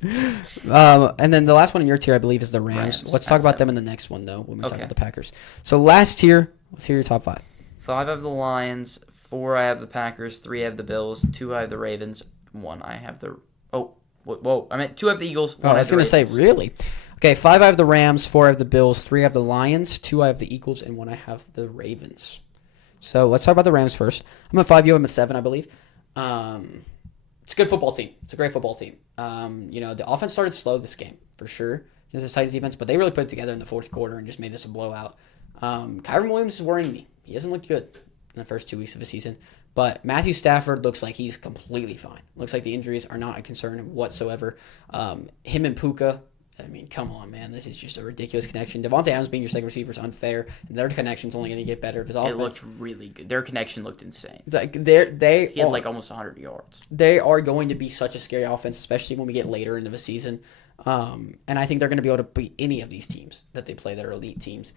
And then the last one in your tier, I believe, is the Rams. Let's talk about them in the next one, though, when we talk about the Packers. So last tier, let's hear your top 5. 5 I have the Lions, 4 I have the Packers, 3 I have the Bills, 2 I have the Ravens, 1 I have the... Whoa. I meant 2 I have the Eagles, 1 I have the Ravens. I was going to say, really? Okay, 5 I have the Rams, 4 I have the Bills, 3 I have the Lions, 2 I have the Eagles, and 1 I have the Ravens. So let's talk about the Rams first. I'm at 5, you have them at 7, I believe. It's a good football team. It's a great football team. The offense started slow this game, for sure, against this Titans defense, but they really put it together in the 4th quarter and just made this a blowout. Kyren Williams is worrying me. He hasn't looked good in the first 2 weeks of the season, but Matthew Stafford looks like he's completely fine. Looks like the injuries are not a concern whatsoever. Him and Puka, I mean, come on, man. This is just a ridiculous connection. Devontae Adams being your second receiver is unfair, and their connection's only going to get better. It looked really good. Their connection looked insane. He had like almost 100 yards. They are going to be such a scary offense, especially when we get later into the season. And I think they're going to be able to beat any of these teams that they play that are elite teams.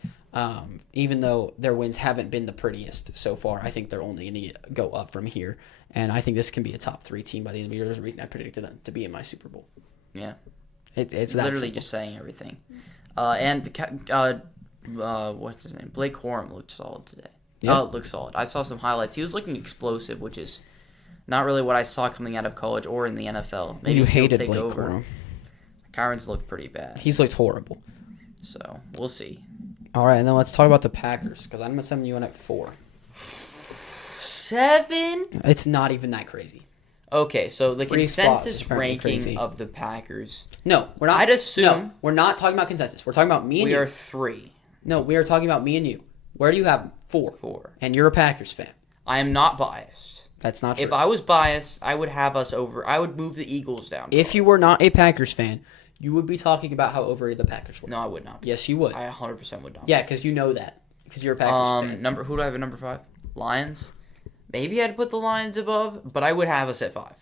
Even though their wins haven't been the prettiest so far, I think they're only going to go up from here. And I think this can be a top 3 team by the end of the year. There's a reason I predicted them to be in my Super Bowl. Yeah. It's literally simple. just saying everything. What's his name? Blake Corum looked solid today. Yeah. Looked solid. I saw some highlights. He was looking explosive, which is not really what I saw coming out of college or in the NFL. Maybe you hated Blake Corum. Kyron's looked pretty bad. He's looked horrible. So, we'll see. All right, and then let's talk about the Packers, because I'm at 7, you at 4. 7? It's not even that crazy. Okay, so the 3 consensus ranking of the Packers. No, we're not. I'd assume. No, we're not talking about consensus. We're talking about me and you. We are 3. No, we are talking about me and you. Where do you have them? 4. 4. And you're a Packers fan. I am not biased. That's not true. If I was biased, I would have us over. I would move the Eagles down. If you were not a Packers fan, you would be talking about how overrated the Packers were. No, I would not. Yes, you would. I 100% would not. Yeah, because you know that. Because you're a Packers fan. Who do I have at number 5? Lions. Maybe I'd put the Lions above, but I would have us at 5.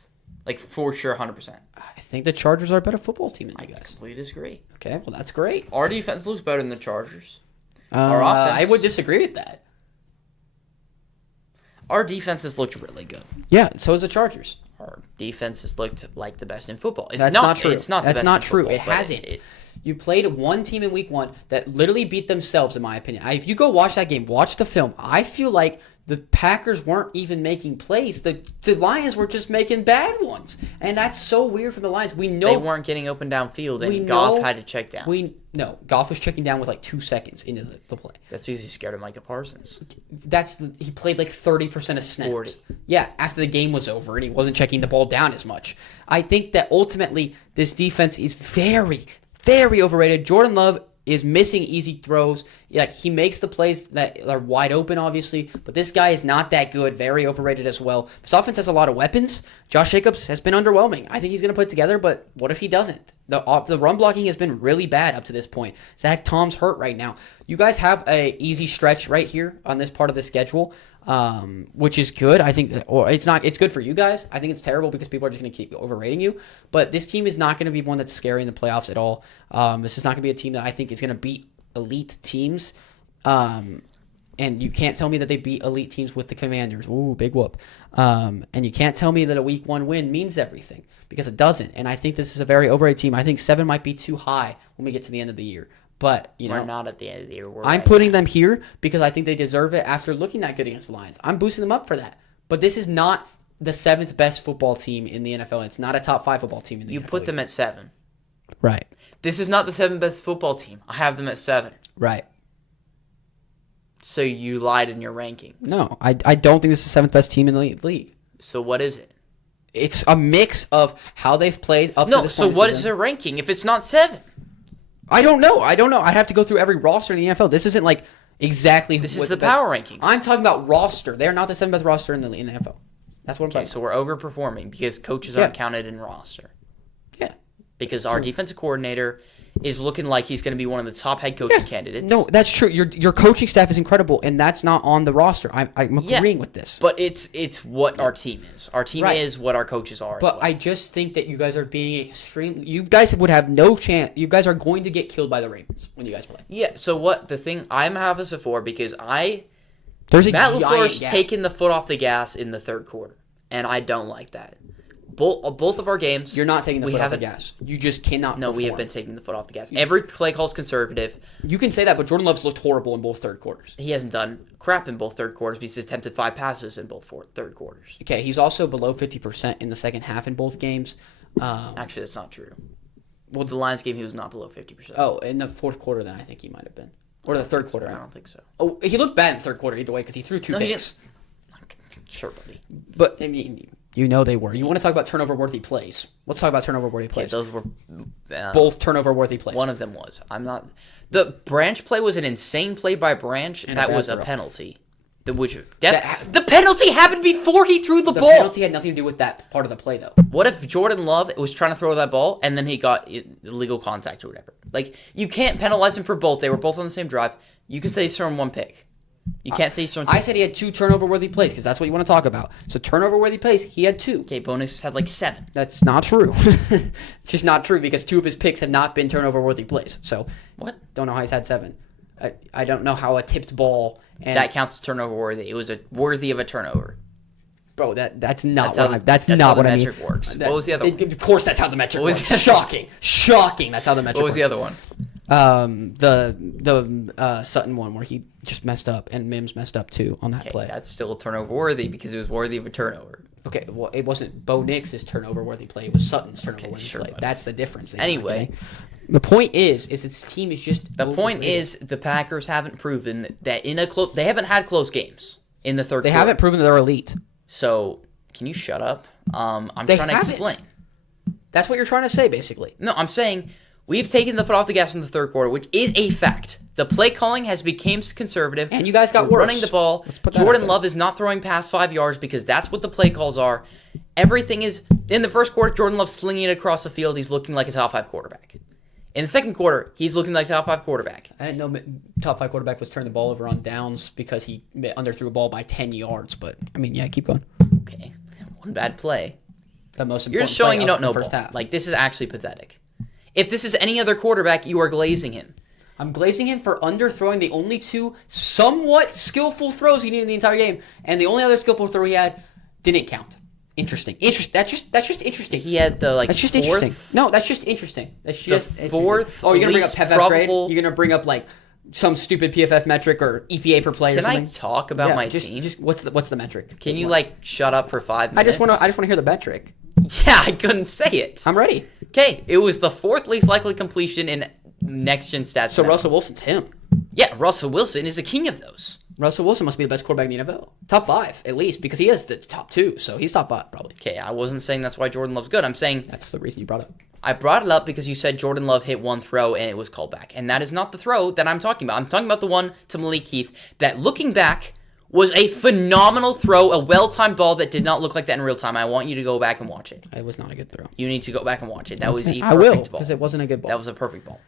Like, for sure, 100%. I think the Chargers are a better football team than you guys. I completely disagree. Okay, well, that's great. Our defense looks better than the Chargers. Our offense... I would disagree with that. Our defense has looked really good. Yeah, so has the Chargers. Our defense has looked like the best in football. That's not true. It's not the That's best not in true. football, It hasn't. You played one team in week 1 that literally beat themselves, in my opinion. If you go watch that game, watch the film, I feel like the Packers weren't even making plays. The Lions were just making bad ones. And that's so weird from the Lions. We know they weren't getting open downfield, and Goff had to check down. Goff was checking down with like 2 seconds into the play. That's because he scared of Micah Parsons. He played like 30% of snaps. 40. Yeah, after the game was over and he wasn't checking the ball down as much. I think that ultimately this defense is very, very overrated. Jordan Love is missing easy throws. Like, he makes the plays that are wide open, obviously, but this guy is not that good. Very overrated as well. This offense has a lot of weapons. Josh Jacobs has been underwhelming. I think he's going to put it together, but what if he doesn't? The run blocking has been really bad up to this point. Zach Tom's hurt right now. You guys have a easy stretch right here on this part of the schedule. which is good. I think, or it's not. It's good for you guys. I think it's terrible because people are just going to keep overrating you. But this team is not going to be one that's scary in the playoffs at all. This is not going to be a team that I think is going to beat elite teams. And you can't tell me that they beat elite teams with the Commanders. Ooh, big whoop. And you can't tell me that a week 1 win means everything because it doesn't. And I think this is a very overrated team. I think 7 might be too high when we get to the end of the year. But, we're not at the end of the year. I'm putting them here because I think they deserve it after looking that good against the Lions. I'm boosting them up for that. But this is not the 7th best football team in the NFL. It's not a top 5 football team in the NFL. You put them at 7. Right. This is not the 7th best football team. I have them at 7. Right. So you lied in your ranking. No, I don't think this is the 7th best team in the league. So what is it? It's a mix of how they've played up to this point. No, so what is their ranking if it's not 7? I don't know. I'd have to go through every roster in the NFL. This isn't like exactly. This is the power rankings. I'm talking about roster. They're not the 7th best roster in the NFL. That's what I'm talking about. So we're overperforming because coaches aren't counted in roster. Yeah. Because our defensive coordinator is looking like he's going to be one of the top head coaching candidates. No, that's true. Your coaching staff is incredible, and that's not on the roster. I'm agreeing with this. But it's what our team is. Our team is what our coaches are. But I just think that you guys are being extremely. You guys would have no chance. You guys are going to get killed by the Ravens when you guys play. Yeah. So what the thing I'm having this for because Matt LaFleur's taking the foot off the gas in the third quarter, and I don't like that. Both of our games, you're not taking the foot off the gas. You just cannot. No, we have been taking the foot off the gas. Every play call is conservative. You can say that, but Jordan Love's looked horrible in both third quarters. He hasn't done crap in both third quarters, but he's attempted 5 passes in both third quarters. Okay, he's also below 50% in the second half in both games. Actually, that's not true. Well, the Lions game, he was not below 50%. Oh, in the fourth quarter, then I think he might have been, or the third quarter. I don't think so. Oh, he looked bad in the third quarter either way because he threw 2 picks. Sure, buddy. But I mean. You know they were. You want to talk about turnover-worthy plays? Let's talk about turnover-worthy plays. Yeah, those were both turnover-worthy plays. One of them was. The Branch play was an insane play by Branch. And that was a penalty. The penalty happened before he threw the ball. The penalty had nothing to do with that part of the play, though. What if Jordan Love was trying to throw that ball and then he got illegal contact or whatever? Like, you can't penalize him for both. They were both on the same drive. You can say he's throwing 1 pick. You can't say he's throwing 2. I said he had 2 turnover-worthy plays because that's what you want to talk about. So turnover-worthy plays, he had 2. Okay, Bonus had like 7. That's not true. It's just not true because 2 of his picks have not been turnover-worthy plays. So what? Don't know how he's had 7. I don't know how a tipped ball and that counts as turnover-worthy. It was worthy of a turnover. Bro, that's not how what the metric works. What was the other one? Of course, that's how the metric works. Shocking. That's how the metric works. What was the other one? The Sutton one where he just messed up and Mims messed up too on that play. That's still a turnover worthy because it was worthy of a turnover. Okay, well, it wasn't Bo Nix's turnover worthy play. It was Sutton's turnover worthy play. Buddy. That's the difference. Anyway, the point is this team is just. The point is the Packers haven't proven that they haven't had close games in the third. They haven't proven that they're elite. So can you shut up? I'm trying to explain. That's what you're trying to say, basically. No, I'm saying. We've taken the foot off the gas in the third quarter, which is a fact. The play calling has become conservative. And you guys got worse. Running the ball. Jordan Love is not throwing past 5 yards because that's what the play calls are. Everything is, in the first quarter, Jordan Love slinging it across the field. He's looking like a top 5 quarterback. In the second quarter, he's looking like a top 5 quarterback. I didn't know top 5 quarterback was turning the ball over on downs because he underthrew a ball by 10 yards. But, I mean, yeah, keep going. Okay. One bad play. The most important You're just showing play you don't know first ball. Half. Like, this is actually pathetic. If this is any other quarterback, you are glazing him. I'm glazing him for underthrowing the only 2 somewhat skillful throws he needed in the entire game, and the only other skillful throw he had didn't count. Interesting. That's just interesting. He had the That's just interesting. No, that's just interesting. That's just the fourth. Oh, you're gonna bring up PFF grade? You're gonna bring up like some stupid PFF metric or EPA per play or something? Can I talk about my team? Just what's the metric? Can you shut up for 5 minutes? I just want to hear the metric. Yeah, I couldn't say it. I'm ready. Okay, it was the 4th least likely completion in next gen stats. So Russell Wilson's him. Yeah, Russell Wilson is the king of those. Russell Wilson must be the best quarterback in the NFL. Top 5, at least, because he has the top 2, so he's top 5, probably. Okay, I wasn't saying that's why Jordan Love's good. I'm saying... That's the reason you brought it up. I brought it up because you said Jordan Love hit 1 throw and it was called back. And that is not the throw that I'm talking about. I'm talking about the one to Malik Heath that, looking back, was a phenomenal throw, a well-timed ball that did not look like that in real time. I want you to go back and watch it. It was not a good throw. You need to go back and watch it. That was a perfect ball. I will, ball. because it wasn't a good ball. That was a perfect ball.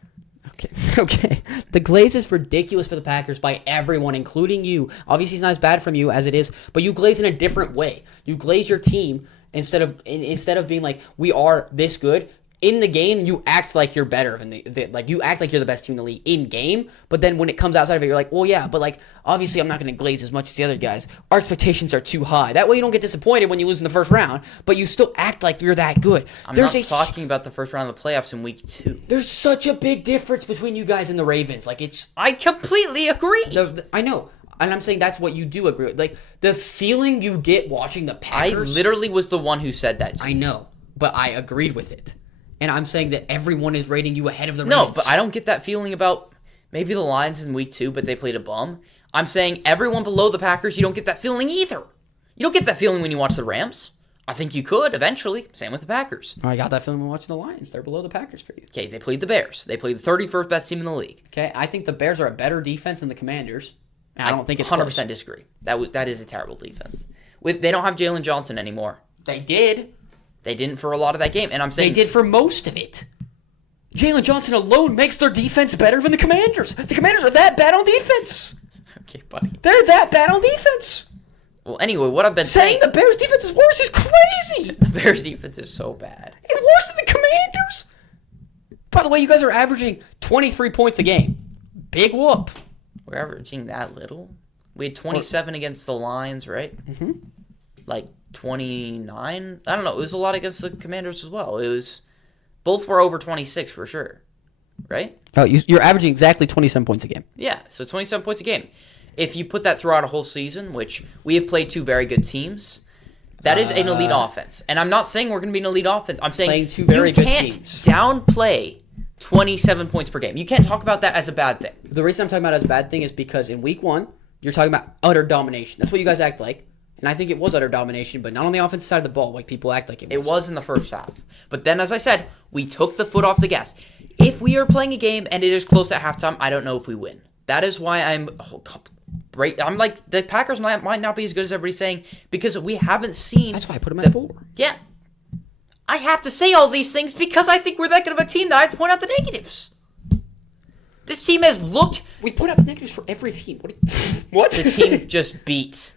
Okay. Okay. The glaze is ridiculous for the Packers by everyone, including you. Obviously, it's not as bad from you as it is, but you glaze in a different way. You glaze your team instead of being like, we are this good. In the game, you act like you're better than like you act like you're the best team in the league in game. But then when it comes outside of it, you're like, well, yeah, but like obviously I'm not going to glaze as much as the other guys. Our expectations are too high. That way you don't get disappointed when you lose in the first round, but you still act like you're that good. I'm not talking about the first round of the playoffs in week 2. There's such a big difference between you guys and the Ravens. Like I completely agree. I know. And I'm saying that's what you do agree with. Like, the feeling you get watching the Packers. I literally was the one who said that. I know, but I agreed with it. And I'm saying that everyone is rating you ahead of the No, Ravens. but I don't get that feeling about maybe the Lions in week 2, but they played a bum. I'm saying everyone below the Packers, you don't get that feeling either. You don't get that feeling when you watch the Rams. I think you could eventually. Same with the Packers. I got that feeling when watching the Lions. They're below the Packers for you. Okay, they played the Bears. They played the 31st best team in the league. Okay, I think the Bears are a better defense than the Commanders. And I don't think it's 100% close. disagree. That is a terrible defense. They don't have Jalen Johnson anymore. They did. They didn't for a lot of that game, and I'm saying They did for most of it. Jalen Johnson alone makes their defense better than the Commanders. The Commanders are that bad on defense. Okay, buddy. They're that bad on defense. Well, anyway, what I've been Saying the Bears' defense is worse is crazy. the Bears' defense is so bad. It's worse than the Commanders. By the way, you guys are averaging 23 points a game. Big whoop. We're averaging that little. We had 27 against the Lions, right? Mm-hmm. Like 29. I don't know. It was a lot against the Commanders as well. It was both were over 26 for sure, right? Oh, you're averaging exactly 27 points a game. Yeah, so 27 points a game. If you put that throughout a whole season, which we have played 2 very good teams, that is an elite offense. And I'm not saying we're going to be an elite offense. I'm saying playing 2 very good teams. You can't downplay 27 points per game. You can't talk about that as a bad thing. The reason I'm talking about it as a bad thing is because in week 1, you're talking about utter domination. That's what you guys act like. And I think it was utter domination, but not on the offensive side of the ball like people act like it was. It was in the first half. But then, as I said, we took the foot off the gas. If we are playing a game and it is close at halftime, I don't know if we win. That is why I'm like, the Packers might not be as good as everybody's saying because we haven't seen. That's why I put them at 4. Yeah. I have to say all these things because I think we're that good of a team that I have to point out the negatives. This team has looked. We put out the negatives for every team. What? The team just beat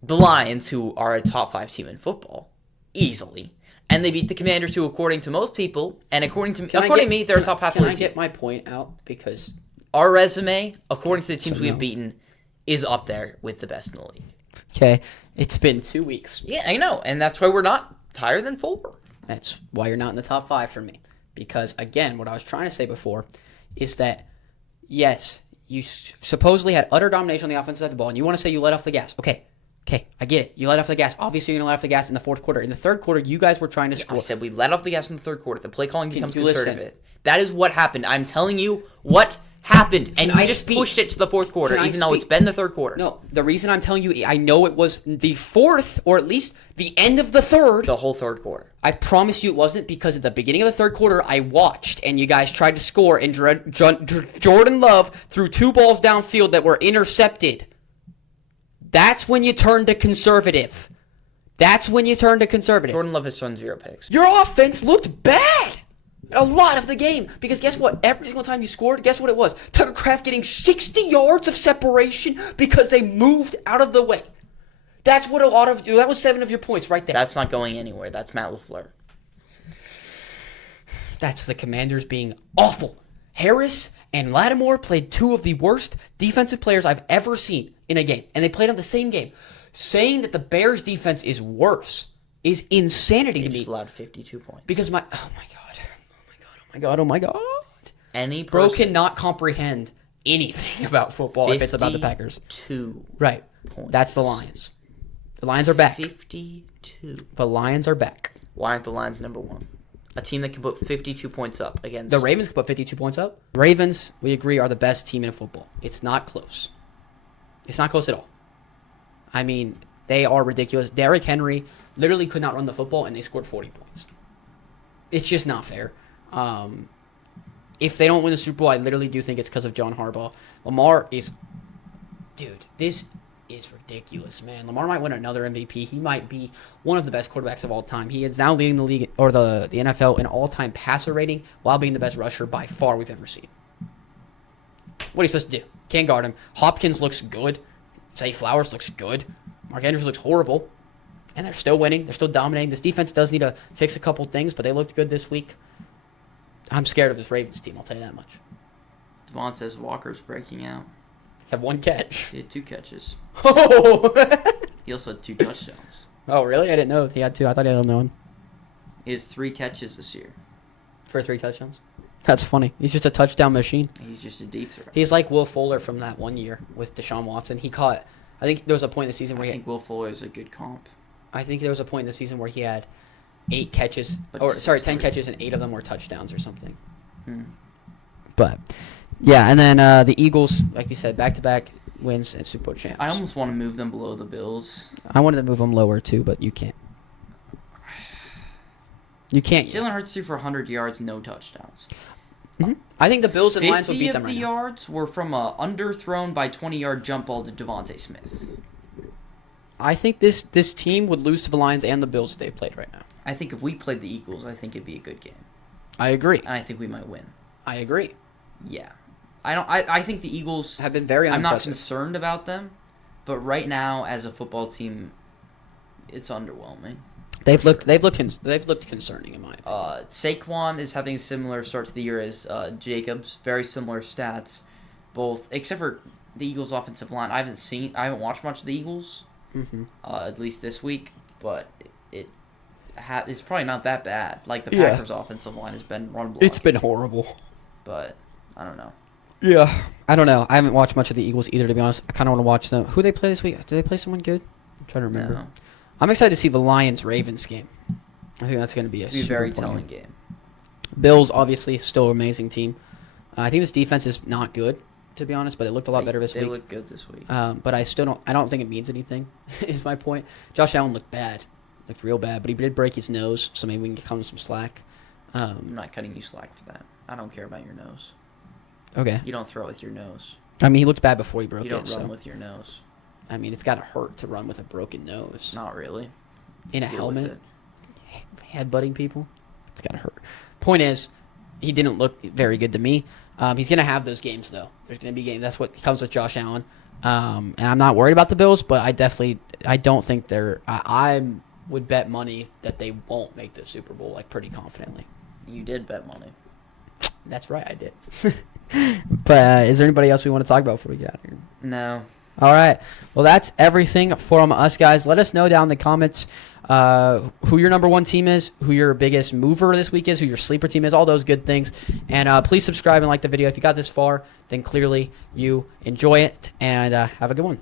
the Lions, who are a top 5 team in football, easily. And they beat the Commanders, who, according to most people, and according to me, they're a top half. Can I get my point out? Because our resume, according to the teams we have beaten, is up there with the best in the league. Okay, it's been 2 weeks. Yeah, I know, and that's why we're not higher than 4. That's why you're not in the top 5 for me. Because, again, what I was trying to say before is that, yes, you supposedly had utter domination on the offensive side of the ball, and you want to say you let off the gas. Okay, I get it. You let off the gas. Obviously, you're going to let off the gas in the fourth quarter. In the third quarter, you guys were trying to score. I said we let off the gas in the third quarter. The play calling becomes conservative. That is what happened. I'm telling you what happened. And you just pushed it to the fourth quarter, even though it's been the third quarter. No, the reason I'm telling you, I know it was the fourth, or at least the end of the third. The whole third quarter. I promise you it wasn't, because at the beginning of the third quarter, I watched, and you guys tried to score, and Jordan Love threw 2 balls downfield that were intercepted. That's when you turn to conservative. Jordan Love has thrown 0 picks. Your offense looked bad a lot of the game. Because guess what? Every single time you scored, guess what it was? Tucker Kraft getting 60 yards of separation because they moved out of the way. That was 7 of your points right there. That's not going anywhere. That's Matt LaFleur. That's the Commanders being awful. Harris and Lattimore played 2 of the worst defensive players I've ever seen in a game. And they played on the same game. Saying that the Bears' defense is worse is insanity to me. They just allowed 52 points. Because oh my God. Bro cannot comprehend anything about football if it's about the Packers. 52 Right. points. That's the Lions. The Lions are back. 52. The Lions are back. Why aren't the Lions number 1? A team that can put 52 points up against... The Ravens can put 52 points up. Ravens, we agree, are the best team in football. It's not close. It's not close at all. I mean, they are ridiculous. Derrick Henry literally could not run the football, and they scored 40 points. It's just not fair. If they don't win the Super Bowl, I literally do think it's because of John Harbaugh. Lamar is... Dude, this is ridiculous, man. Lamar might win another MVP. He might be one of the best quarterbacks of all time. He is now leading the league, or the NFL, in all-time passer rating while being the best rusher by far we've ever seen. What are you supposed to do? Can't guard him. Hopkins looks good. Zay Flowers looks good. Mark Andrews looks horrible. And they're still winning. They're still dominating. This defense does need to fix a couple things, but they looked good this week. I'm scared of this Ravens team, I'll tell you that much. Devontae Walker's breaking out. Have one catch. He had 2 catches. Oh, He also had 2 touchdowns. really? I didn't know he had two. I thought he had one. He has 3 catches this year. For 3 touchdowns? That's funny. He's just a touchdown machine. He's just a deep threat. He's like Will Fuller from that one year with Deshaun Watson. He caught, I think there was a point in the season where I think Will Fuller is a good comp. I think there was a point in the season where he had 8 catches, But or 6'3". sorry, 10 catches and 8 of them were touchdowns or something. Hmm. But yeah, and then the Eagles, like we said, back-to-back wins and Super Bowl champs. I almost want to move them below the Bills. I wanted to move them lower too, but you can't. You can't. Yet. Jalen Hurts threw for 100 yards, no touchdowns. Mhm. I think the Bills and Lions would 50 beat them of right the now. yards were from a underthrown by 20-yard jump ball to Devontae Smith. I think this team would lose to the Lions and the Bills if they played right now. I think if we played the Eagles, I think it'd be a good game. I agree. And I think we might win. I agree. Yeah. I think the Eagles Have been very I'm not unimpressive. concerned about them, but right now as a football team it's underwhelming. They've looked concerning in my opinion. Saquon is having a similar start to the year as Jacobs, very similar stats, both except for the Eagles' offensive line. I haven't watched much of the Eagles, at least this week, but it's probably not that bad. Like the Yeah. Packers' offensive line has been run blocking. It's been horrible. But I don't know. Yeah. I don't know. I haven't watched much of the Eagles either, to be honest. I kind of want to watch them. Who they play this week? Do they play someone good? I'm trying to remember. No. I'm excited to see the Lions-Ravens game. I think that's going to be It'll be a very Super Bowl telling game. Bills, obviously, still an amazing team. I think this defense is not good, to be honest, but it looked a lot better this They week. look good this week. But I don't think it means anything, is my point. Josh Allen looked bad. Looked real bad, but he did break his nose, so maybe we can cut him some slack. I'm not cutting you slack for that. I don't care about your nose. Okay. You don't throw with your nose. I mean, he looked bad before he broke You don't it, run so. with your nose. I mean, it's got to hurt to run with a broken nose. Not really. In a Deal with helmet, it. headbutting people. It's got to hurt. Point is, he didn't look very good to me. He's going to have those games, though. There's going to be games. That's what comes with Josh Allen. And I'm not worried about the Bills, but I don't think they're. I would bet money that they won't make the Super Bowl, like, pretty confidently. You did bet money. That's right, I did. But is there anybody else we want to talk about before we get out of here? No. All right. Well, that's everything from us, guys. Let us know down in the comments who your number one team is, who your biggest mover this week is, who your sleeper team is, all those good things. And please subscribe and like the video. If you got this far, then clearly you enjoy it. And have a good one.